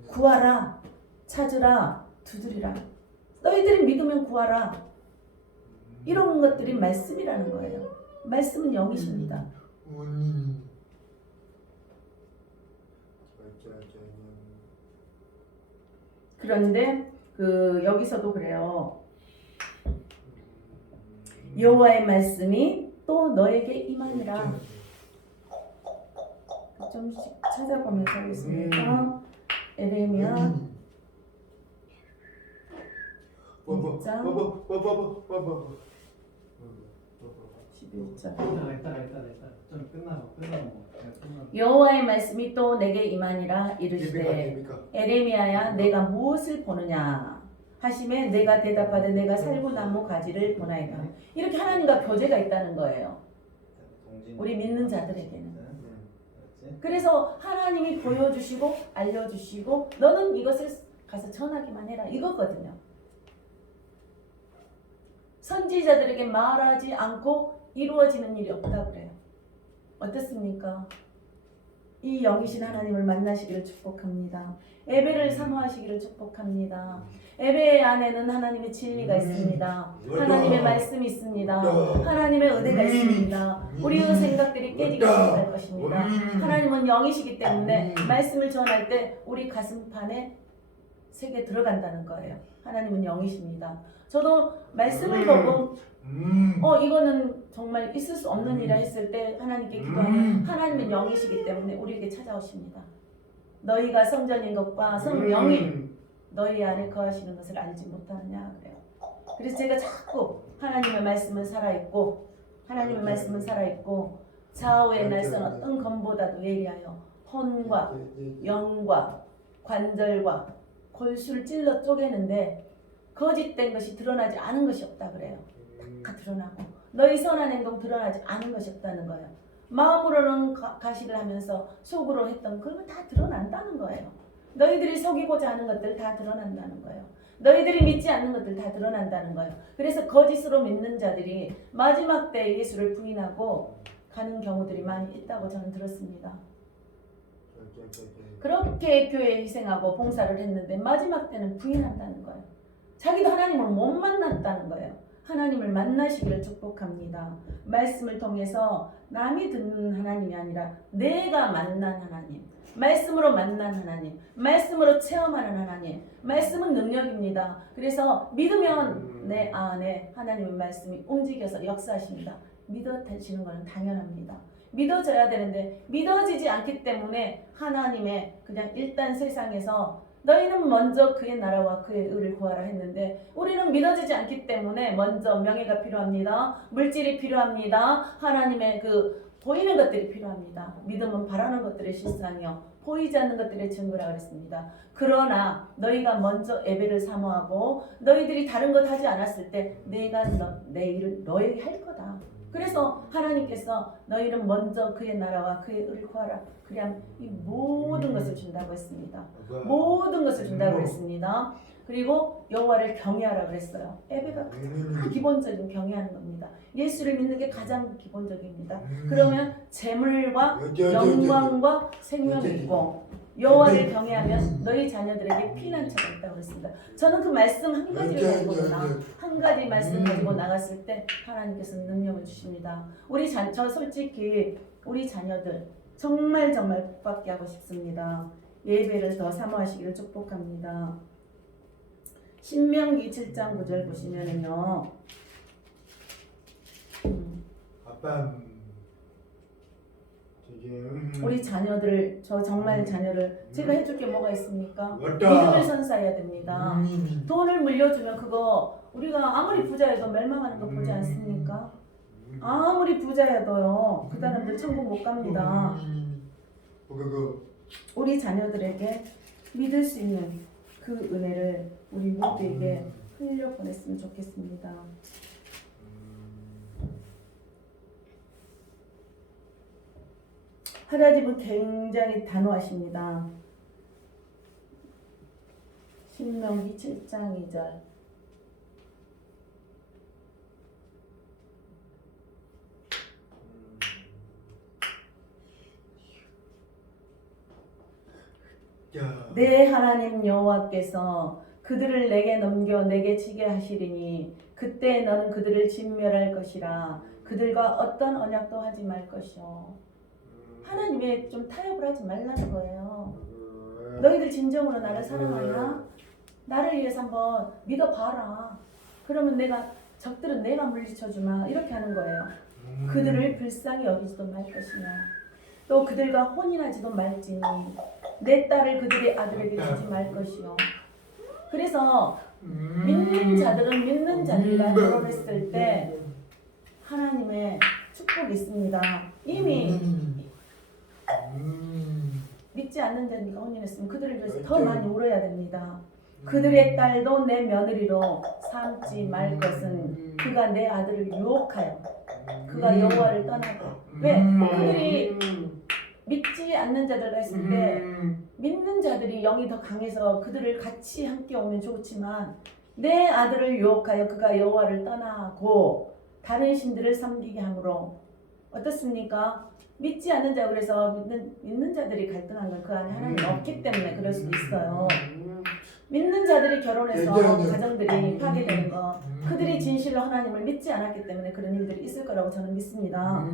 구하라, 찾으라, 두드리라. 너희들이 믿으면 구하라. 이런 것들이 말씀이라는 거예요. 말씀은 영이십니다. 그런데 여기서도 그래요. 여호와의 말씀이 또 너에게 임하니라. 좀씩 찾아보면서 하겠습니다. 에레미야 1장 11장. 좀 끝나고. 여호와의 말씀이 또 내게 임하니라 이르시되 에레미야야 내가 무엇을 보느냐 하시매 내가 대답하되 내가 살구나무 가지를 보나이다. 이렇게 하나님과 교제가 있다는 거예요. 우리 믿는 자들에게는. 그래서 하나님이 보여주시고 알려주시고 너는 이것을 가서 전하기만 해라 이거거든요. 선지자들에게 말하지 않고 이루어지는 일이 없다 그래요. 어떻습니까? 이 영이신 하나님을 만나시기를 축복합니다. 예배를 사모하시기를 축복합니다. 예배 안에는 하나님의 진리가 있습니다. 하나님의 말씀이 있습니다. 하나님의 은혜가 있습니다. 우리의 생각들이 깨지기 시작할 것입니다. 하나님은 영이시기 때문에 말씀을 전할 때 우리 가슴판에 새겨 들어간다는 거예요. 하나님은 영이십니다. 저도 말씀을 보고 이거는 정말 있을 수 없는 일이라 했을 때 하나님께 기도하면 하나님은 영이시기 때문에 우리에게 찾아오십니다. 너희가 성전인 것과 성령이 너희 안에 거하시는 것을 알지 못하느냐 그래요. 그래서 제가 자꾸 하나님의 말씀은 살아있고 하나님의 말씀은 살아있고 좌우의 날선 어떤 검보다도 예리하여 혼과 영과 관절과 골수를 찔러 쪼개는데 거짓된 것이 드러나지 않은 것이 없다 그래요. 다 드러나고 너희 선한 행동 드러나지 않은 것이 없다는 거예요. 마음으로는 가식을 하면서 속으로 했던 그런 건 다 드러난다는 거예요. 너희들이 속이고자 하는 것들 다 드러난다는 거예요. 너희들이 믿지 않는 것들 다 드러난다는 거예요. 그래서 거짓으로 믿는 자들이 마지막 때 예수를 부인하고 가는 경우들이 많이 있다고 저는 들었습니다. 그렇게 교회에 희생하고 봉사를 했는데 마지막 때는 부인한다는 거예요. 자기도 하나님을 못 만났다는 거예요. 하나님을 만나시기를 축복합니다. 말씀을 통해서 남이 듣는 하나님이 아니라 내가 만난 하나님, 말씀으로 만난 하나님, 말씀으로 체험하는 하나님, 말씀은 능력입니다. 그래서 믿으면 내 안에 하나님의 말씀이 움직여서 역사하십니다. 믿어지는 것은 당연합니다. 믿어져야 되는데 믿어지지 않기 때문에 하나님의 그냥 일단 세상에서 너희는 먼저 그의 나라와 그의 의를 구하라 했는데 우리는 믿어지지 않기 때문에 먼저 명예가 필요합니다. 물질이 필요합니다. 하나님의 그 보이는 것들이 필요합니다. 믿음은 바라는 것들의 실상이요 보이지 않는 것들의 증거라 그랬습니다. 그러나 너희가 먼저 예배를 사모하고 너희들이 다른 것 하지 않았을 때 내가 내 일을 너에게 할 거다. 그래서 하나님께서 너희는 먼저 그의 나라와 그의 의를 구하라. 그냥 이 모든 것을 준다고 했습니다. 모든 것을 준다고 했습니다. 그리고 여호와를 경외하라 그랬어요. 예배가 가장 기본적인 경외하는 겁니다. 예수를 믿는 게 가장 기본적입니다. 그러면 재물과 영광과 생명이 있고 여호와를 경외하면 너희 자녀들에게 피난처가 있다고 했습니다. 저는 그 말씀 한 가지를 가지고 한 가지 말씀 가지고 나갔을 때 하나님께서 능력을 주십니다. 저 솔직히 우리 자녀들 정말 복받게 하고 싶습니다. 예배를 더 사모하시기를 축복합니다. 신명기 7장 9절 보시면은요. 아빠 저기 우리 자녀들 저 정말 자녀를 제가 해줄 게 뭐가 있습니까? 맞다. 믿음을 선사해야 됩니다. 돈을 물려주면 그거 우리가 아무리 부자여도 멸망하는 거 보지 않습니까? 아무리 부자여도요 그 사람들 천국 못 갑니다. 우리 자녀들에게 믿을 수 있는 그 은혜를 우리 모두에게 흘려 보냈으면 좋겠습니다. 하나님은 굉장히 단호하십니다. 신명기 7장 2절. 내 하나님 여호와께서 그들을 내게 넘겨 내게 치게 하시리니 그때 너는 그들을 진멸할 것이라 그들과 어떤 언약도 하지 말 것이요. 하나님의 좀 타협을 하지 말라는 거예요. 너희들 진정으로 나를 사랑하나? 나를 위해서 한번 믿어봐라. 그러면 적들은 내가 물리쳐주마. 이렇게 하는 거예요. 그들을 불쌍히 여기지도 말 것이며 또 그들과 혼인하지도 말지니 내 딸을 그들의 아들에게 주지 말 것이요. 그래서 믿는 자들은 믿는 자들과 결혼했을 때 하나님의 축복이 있습니다. 이미 믿지 않는 자니까 혼인했으면 그들을 위해서 더 많이 울어야 됩니다. 그들의 딸도 내 며느리로 삼지 말 것은 그가 내 아들을 유혹하여 그가 여호와를 떠나고 왜? 그들이 믿지 않는 자들과 했을 때 믿는 자들이 영이 더 강해서 그들을 같이 함께 오면 좋지만 내 아들을 유혹하여 그가 여호와를 떠나고 다른 신들을 섬기게 함으로 어떻습니까? 믿지 않는 자 그래서 믿는 자들이 갈등한 건 그 안에 하나님이 없기 때문에 그럴 수도 있어요. 믿는 자들이 결혼해서 가정들이 파괴되는 거 그들이 진실로 하나님을 믿지 않았기 때문에 그런 일들이 있을 거라고 저는 믿습니다.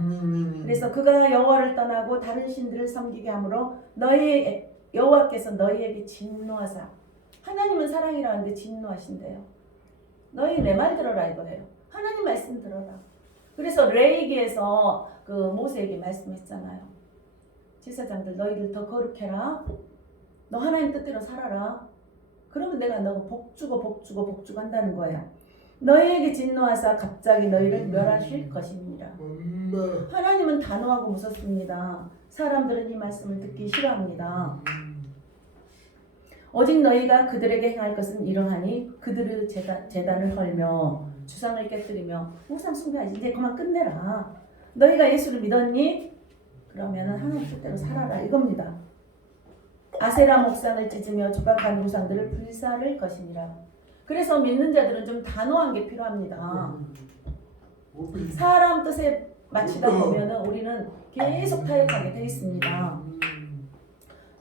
그래서 그가 여호와를 떠나고 다른 신들을 섬기게 함으로 여호와께서 너희에게 진노하사 하나님은 사랑이라 하는데 진노하신대요. 너희 내 말 들어라 이거예요. 하나님 말씀 들어라. 그래서 레위기에서 그 모세에게 말씀했잖아요. 제사장들 너희들 더 거룩해라. 너 하나님 뜻대로 살아라. 그러면 내가 너 복주고 한다는 거예요. 너희에게 진노하사 갑자기 너희를 멸하실 것입니다. 하나님은 단호하고 무섭습니다. 사람들은 이 말씀을 듣기 싫어합니다. 오직 너희가 그들에게 행할 것은 이러하니 그들의 제단을 헐며 주상을 깨뜨리며 우상 숭배하지. 이제 그만 끝내라. 너희가 예수를 믿었니? 그러면 하나님 뜻대로 살아라 이겁니다. 아세라 목상을 찢으며 조각한 우상들을 불사를 것이니라. 그래서 믿는 자들은 좀 단호한 게 필요합니다. 사람 뜻에 맞추다 보면은 우리는 계속 타협하게 되어 있습니다.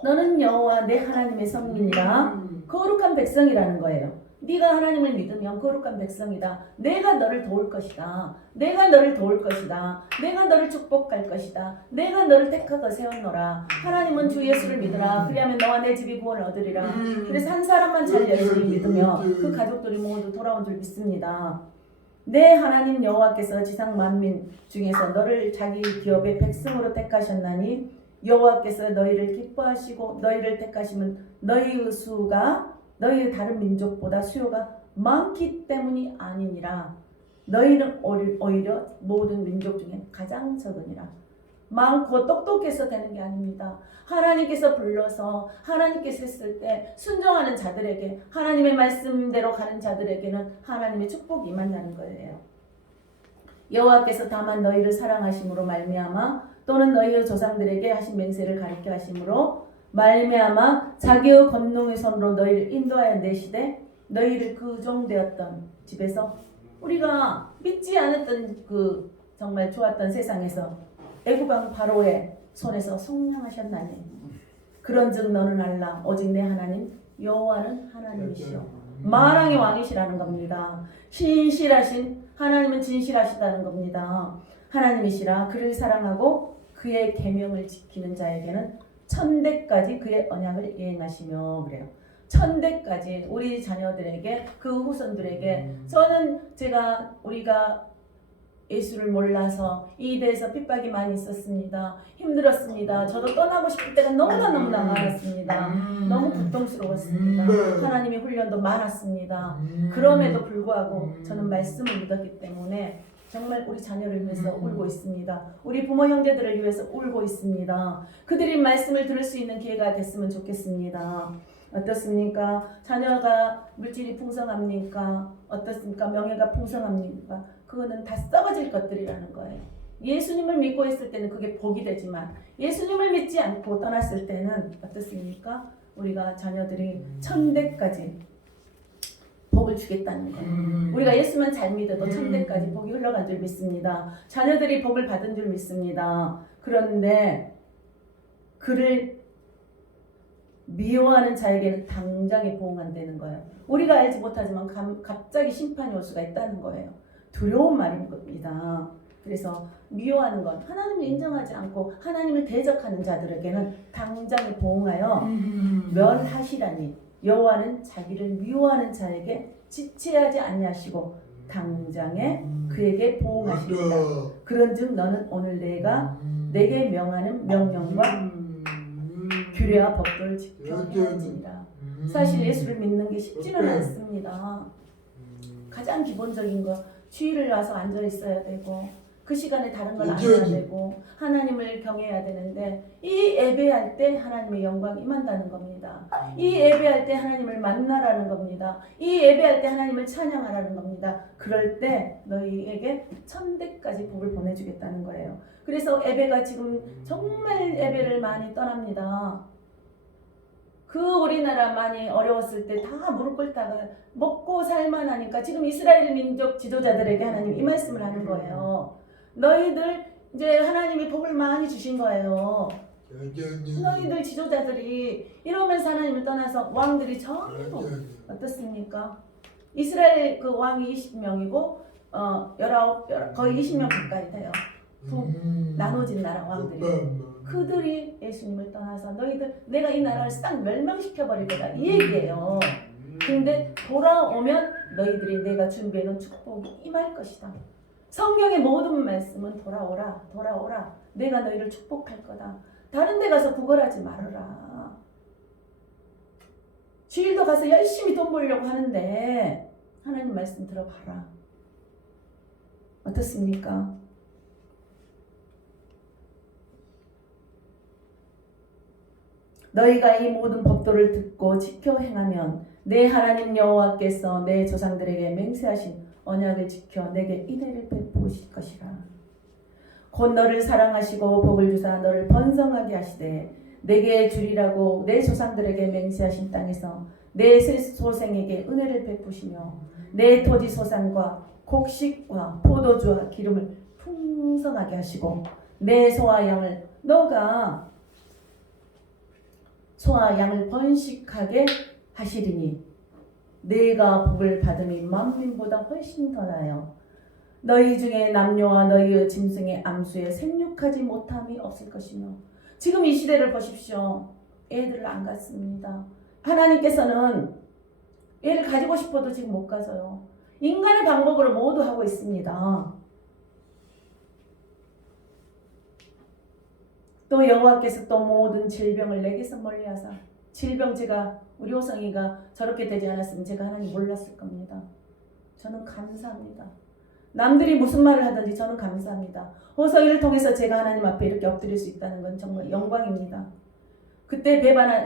너는 여호와 내 하나님의 성민이라 거룩한 백성이라는 거예요. 네가 하나님을 믿으면 거룩한 백성이다. 내가 너를 도울 것이다. 내가 너를 도울 것이다. 내가 너를 축복할 것이다. 내가 너를 택하고 세웠노라. 하나님은 주 예수를 믿으라. 그리하면 너와 내 집이 구원을 얻으리라. 그래서 한 사람만 잘 예수를 믿으며 그 가족들이 모두 돌아온 줄 믿습니다. 내 하나님 여호와께서 지상 만민 중에서 너를 자기 기업의 백성으로 택하셨나니 여호와께서 너희를 기뻐하시고 너희를 택하시면 너희의 수가 너희의 다른 민족보다 수요가 많기 때문이 아니니라. 너희는 오히려 모든 민족 중에 가장 적으니라. 많고 똑똑해서 되는 게 아닙니다. 하나님께서 불러서 하나님께서 했을 때 순종하는 자들에게, 하나님의 말씀대로 가는 자들에게는 하나님의 축복이 임한다는 거예요. 여호와께서 다만 너희를 사랑하심으로 말미암아 또는 너희의 조상들에게 하신 맹세를 가리켜 하심으로 말미암아 자기의 권능의 손으로 너희를 인도하여 내시되 너희를 그 종되었던 집에서, 우리가 믿지 않았던 그 정말 좋았던 세상에서 애굽왕 바로의 손에서 속량하셨나니 그런즉 너는 알라 오직 내 하나님 여호와는 하나님이시오. 만왕의 왕이시라는 겁니다. 신실하신 하나님은 진실하시다는 겁니다. 하나님이시라. 그를 사랑하고 그의 계명을 지키는 자에게는 천대까지 그의 언약을 이행하시며, 그래요. 천대까지 우리 자녀들에게, 그 후손들에게. 우리가 예수를 몰라서 이 대에서 핍박이 많이 있었습니다. 힘들었습니다. 저도 떠나고 싶을 때가 너무나 많았습니다. 너무 고통스러웠습니다. 하나님의 훈련도 많았습니다. 그럼에도 불구하고 저는 말씀을 믿었기 때문에 정말 우리 자녀를 위해서 울고 있습니다. 우리 부모 형제들을 위해서 울고 있습니다. 그들이 말씀을 들을 수 있는 기회가 됐으면 좋겠습니다. 어떻습니까? 자녀가 물질이 풍성합니까? 어떻습니까? 명예가 풍성합니까? 그거는 다 썩어질 것들이라는 거예요. 예수님을 믿고 있을 때는 그게 복이 되지만 예수님을 믿지 않고 떠났을 때는 어떻습니까? 우리가 자녀들이 천대까지 복을 주겠다는 거예요. 우리가 예수만 잘 믿어도 천대까지 복이 흘러간 줄 믿습니다. 자녀들이 복을 받은 줄 믿습니다. 그런데 그를 미워하는 자에게는 당장에 보응한다는 거예요. 우리가 알지 못하지만 갑자기 심판이 올 수가 있다는 거예요. 두려운 말인 겁니다. 그래서 미워하는 건 하나님을 인정하지 않고 하나님을 대적하는 자들에게는 당장에 보응하여 멸하시라니, 여호와는 자기를 미워하는 자에게 지체하지 아니하시고 당장에 그에게 보응하시리라. 그런즉 너는 오늘 내가 내게 명하는 명령과 규례와 법도를 지켜야지니라. 사실 예수를 믿는 게 쉽지는 않습니다. 가장 기본적인 거, 주일을 와서 앉아 있어야 되고 그 시간에 다른 걸 안 해야 되고 하나님을 경외해야 되는데, 이 예배할 때 하나님의 영광이 임한다는 겁니다. 이 예배할 때 하나님을 만나라는 겁니다. 이 예배할 때 하나님을 찬양하라는 겁니다. 그럴 때 너희에게 천대까지 복을 보내주겠다는 거예요. 그래서 예배가 지금 정말 예배를 많이 떠납니다. 그 우리나라 많이 어려웠을 때 다 무릎 꿇다가 먹고 살만하니까 지금 이스라엘 민족 지도자들에게 하나님 이 말씀을 하는 거예요. 너희들 이제 하나님이 복을 많이 주신 거예요. 너희들 지도자들이 이러면서 하나님을 떠나서 왕들이 전부 어떻습니까? 이스라엘 그 왕이 20명이고 19, 거의 20명 가까이 돼요. 나눠진 나라 왕들이. 그들이 예수님을 떠나서 너희들 내가 이 나라를 싹 멸망시켜 버릴 거다 이 얘기예요. 근데 돌아오면 너희들이 내가 준비해놓은 축복이 임할 것이다. 성경의 모든 말씀은 돌아오라 돌아오라, 내가 너희를 축복할 거다. 다른 데 가서 구걸하지 말아라. 주일도 가서 열심히 돈 벌려고 하는데 하나님 말씀 들어봐라. 어떻습니까? 너희가 이 모든 법도를 듣고 지켜 행하면 내 하나님 여호와께서 내 조상들에게 맹세하신 언약을 지켜 내게 인애를 베푸실 것이라. 곧 너를 사랑하시고 복을 주사 너를 번성하게 하시되 내게 주리라고 내 조상들에게 맹세하신 땅에서 내 소생에게 은혜를 베푸시며 내 토지 소산과 곡식과 포도주와 기름을 풍성하게 하시고 내 소와 양을 너가 소와 양을 번식하게 하시리니 내가 복을 받음이 만민보다 훨씬 더 나아요. 너희 중에 남녀와 너희의 짐승의 암수에 생육하지 못함이 없을 것이며. 지금 이 시대를 보십시오. 애들을 안 갖습니다. 하나님께서는 애를 가지고 싶어도 지금 못 가져요. 인간의 방법으로 모두 하고 있습니다. 또 여호와께서 또 모든 질병을 내게서 멀리하사 질병 제가 우리 호성이가 저렇게 되지 않았으면 제가 하나님 몰랐을 겁니다. 저는 감사합니다. 남들이 무슨 말을 하든지 저는 감사합니다. 호성이를 통해서 제가 하나님 앞에 이렇게 엎드릴 수 있다는 건 정말 영광입니다. 그때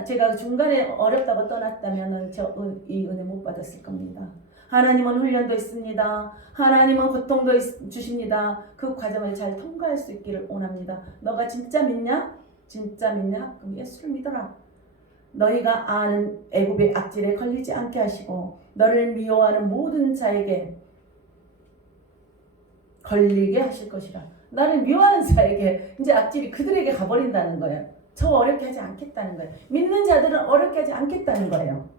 제가 중간에 어렵다고 떠났다면 이 은혜 못 받았을 겁니다. 하나님은 훈련도 있습니다. 하나님은 고통도 주십니다. 그 과정을 잘 통과할 수 있기를 원합니다. 너가 진짜 믿냐? 진짜 믿냐? 그럼 예수를 믿어라. 너희가 아는 애굽의 악질에 걸리지 않게 하시고 너를 미워하는 모든 자에게 걸리게 하실 것이라. 나를 미워하는 자에게 이제 악질이 그들에게 가버린다는 거예요. 저 어렵게 하지 않겠다는 거예요. 믿는 자들은 어렵게 하지 않겠다는 거예요.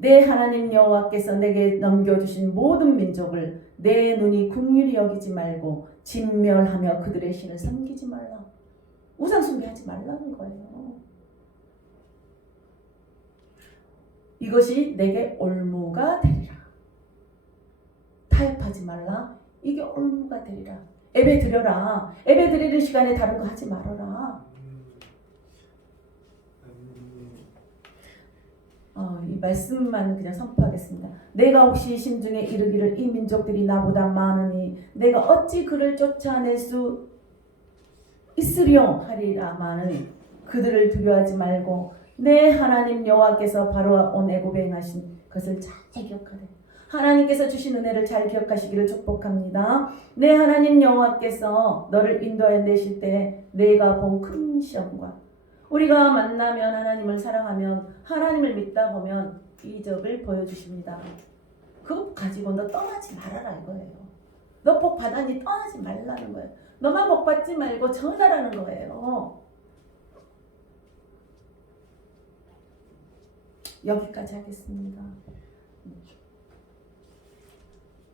내 하나님 여호와께서 내게 넘겨주신 모든 민족을 내 눈이 긍휼히 여기지 말고 진멸하며 그들의 신을 섬기지 말라. 우상 숭배하지 말라는 거예요. 이것이 내게 올무가 되리라. 타협하지 말라. 이게 올무가 되리라. 예배 드려라. 예배 드리는 시간에 다른 거 하지 말아라. 이 말씀만 그냥 선포하겠습니다. 내가 혹시 심중에 이르기를 이 민족들이 나보다 많으니 내가 어찌 그를 쫓아낼 수 있으려 하리라마는 그들을 두려워하지 말고 내 하나님 여호와께서 바로와 온 애굽에 행하신 것을 잘 기억하래. 하나님께서 주신 은혜를 잘 기억하시기를 축복합니다. 내 하나님 여호와께서 너를 인도하여 내실 때 내가 본 큰 시험과 우리가 만나면 하나님을 사랑하면 하나님을 믿다 보면 이적을 보여주십니다. 그거 가지고 너 떠나지 말아라 이거예요. 너 복 받았니 떠나지 말라는 거예요. 너만 복 받지 말고 전하라는 거예요. 여기까지 하겠습니다.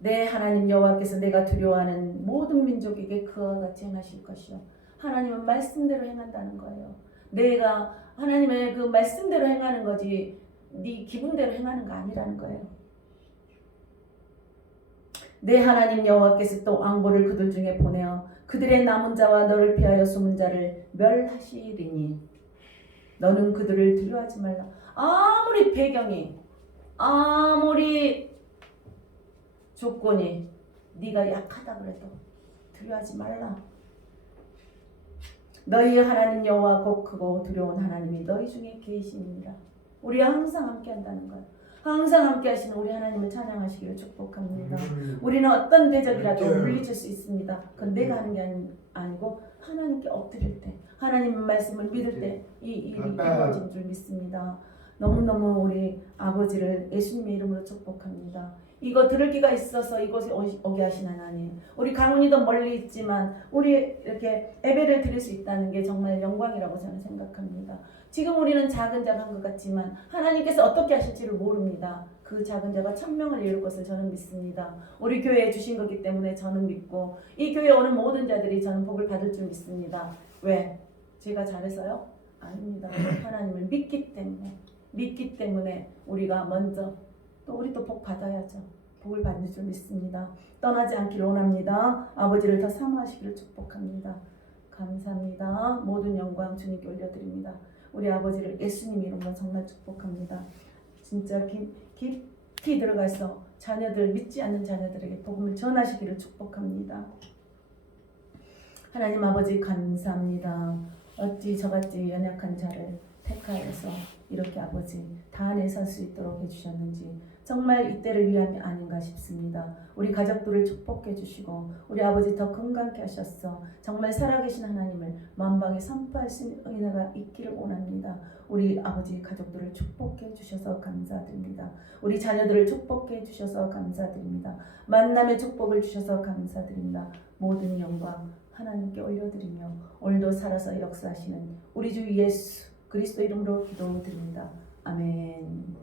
내 하나님 여호와께서 내가 두려워하는 모든 민족에게 그와 같이 행하실 것이요. 하나님은 말씀대로 행한다는 거예요. 내가 하나님의 그 말씀대로 행하는 거지 네 기분대로 행하는 거 아니라는 거예요. 내 하나님 여호와께서 또 왕보를 그들 중에 보내어 그들의 남은 자와 너를 피하여 숨은 자를 멸하시리니 너는 그들을 두려워하지 말라. 아무리 배경이 아무리 조건이 네가 약하다 그래도 두려워하지 말라. 너희 하나님 여호와 곧 크고 두려운 하나님이 너희 중에 계시니라. 우리 항상 함께 한다는 거예요. 항상 함께 하시는 우리 하나님을 찬양하시기를 축복합니다. 우리는 어떤 대적이라도 물리칠 수 있습니다. 그건 내가 하는 게 아니고 하나님께 엎드릴 때 하나님의 말씀을 믿을 때 이 일이 이루어진 줄 믿습니다. 너무너무 우리 아버지를 예수님의 이름으로 축복합니다. 이거 들을 기가 있어서 이곳에 오게 하신 하나님, 우리 강훈이도 멀리 있지만 우리 이렇게 예배를 드릴 수 있다는 게 정말 영광이라고 저는 생각합니다. 지금 우리는 작은 자가 한 것 같지만 하나님께서 어떻게 하실지를 모릅니다. 그 작은 자가 1000명을 이룰 것을 저는 믿습니다. 우리 교회에 주신 거기 때문에 저는 믿고 이 교회에 오는 모든 자들이 저는 복을 받을 줄 믿습니다. 왜? 제가 잘해서요? 아닙니다. 하나님을 믿기 때문에 우리가 먼저 또 우리 또 복 받아야죠. 복을 받는 줄 믿습니다. 떠나지 않기를 원합니다. 아버지를 더 사모하시기를 축복합니다. 감사합니다. 모든 영광 주님께 올려드립니다. 우리 아버지를 예수님 이름으로 정말 축복합니다. 진짜 깊이 들어가서 자녀들 믿지 않는 자녀들에게 복음을 전하시기를 축복합니다. 하나님 아버지 감사합니다. 어찌 저같이 연약한 자를 택하여서 이렇게 아버지 다 안에 설 수 있도록 해주셨는지 정말 이때를 위함이 아닌가 싶습니다. 우리 가족들을 축복해 주시고 우리 아버지 더 건강케 하셨어 정말 살아계신 하나님을 만방에 선포할 수 있는 은혜가 있기를 원합니다. 우리 아버지 가족들을 축복해 주셔서 감사드립니다. 우리 자녀들을 축복해 주셔서 감사드립니다. 만남의 축복을 주셔서 감사드립니다. 모든 영광 하나님께 올려드리며 오늘도 살아서 역사하시는 우리 주 예수 그리스도 이름으로 기도드립니다. 아멘.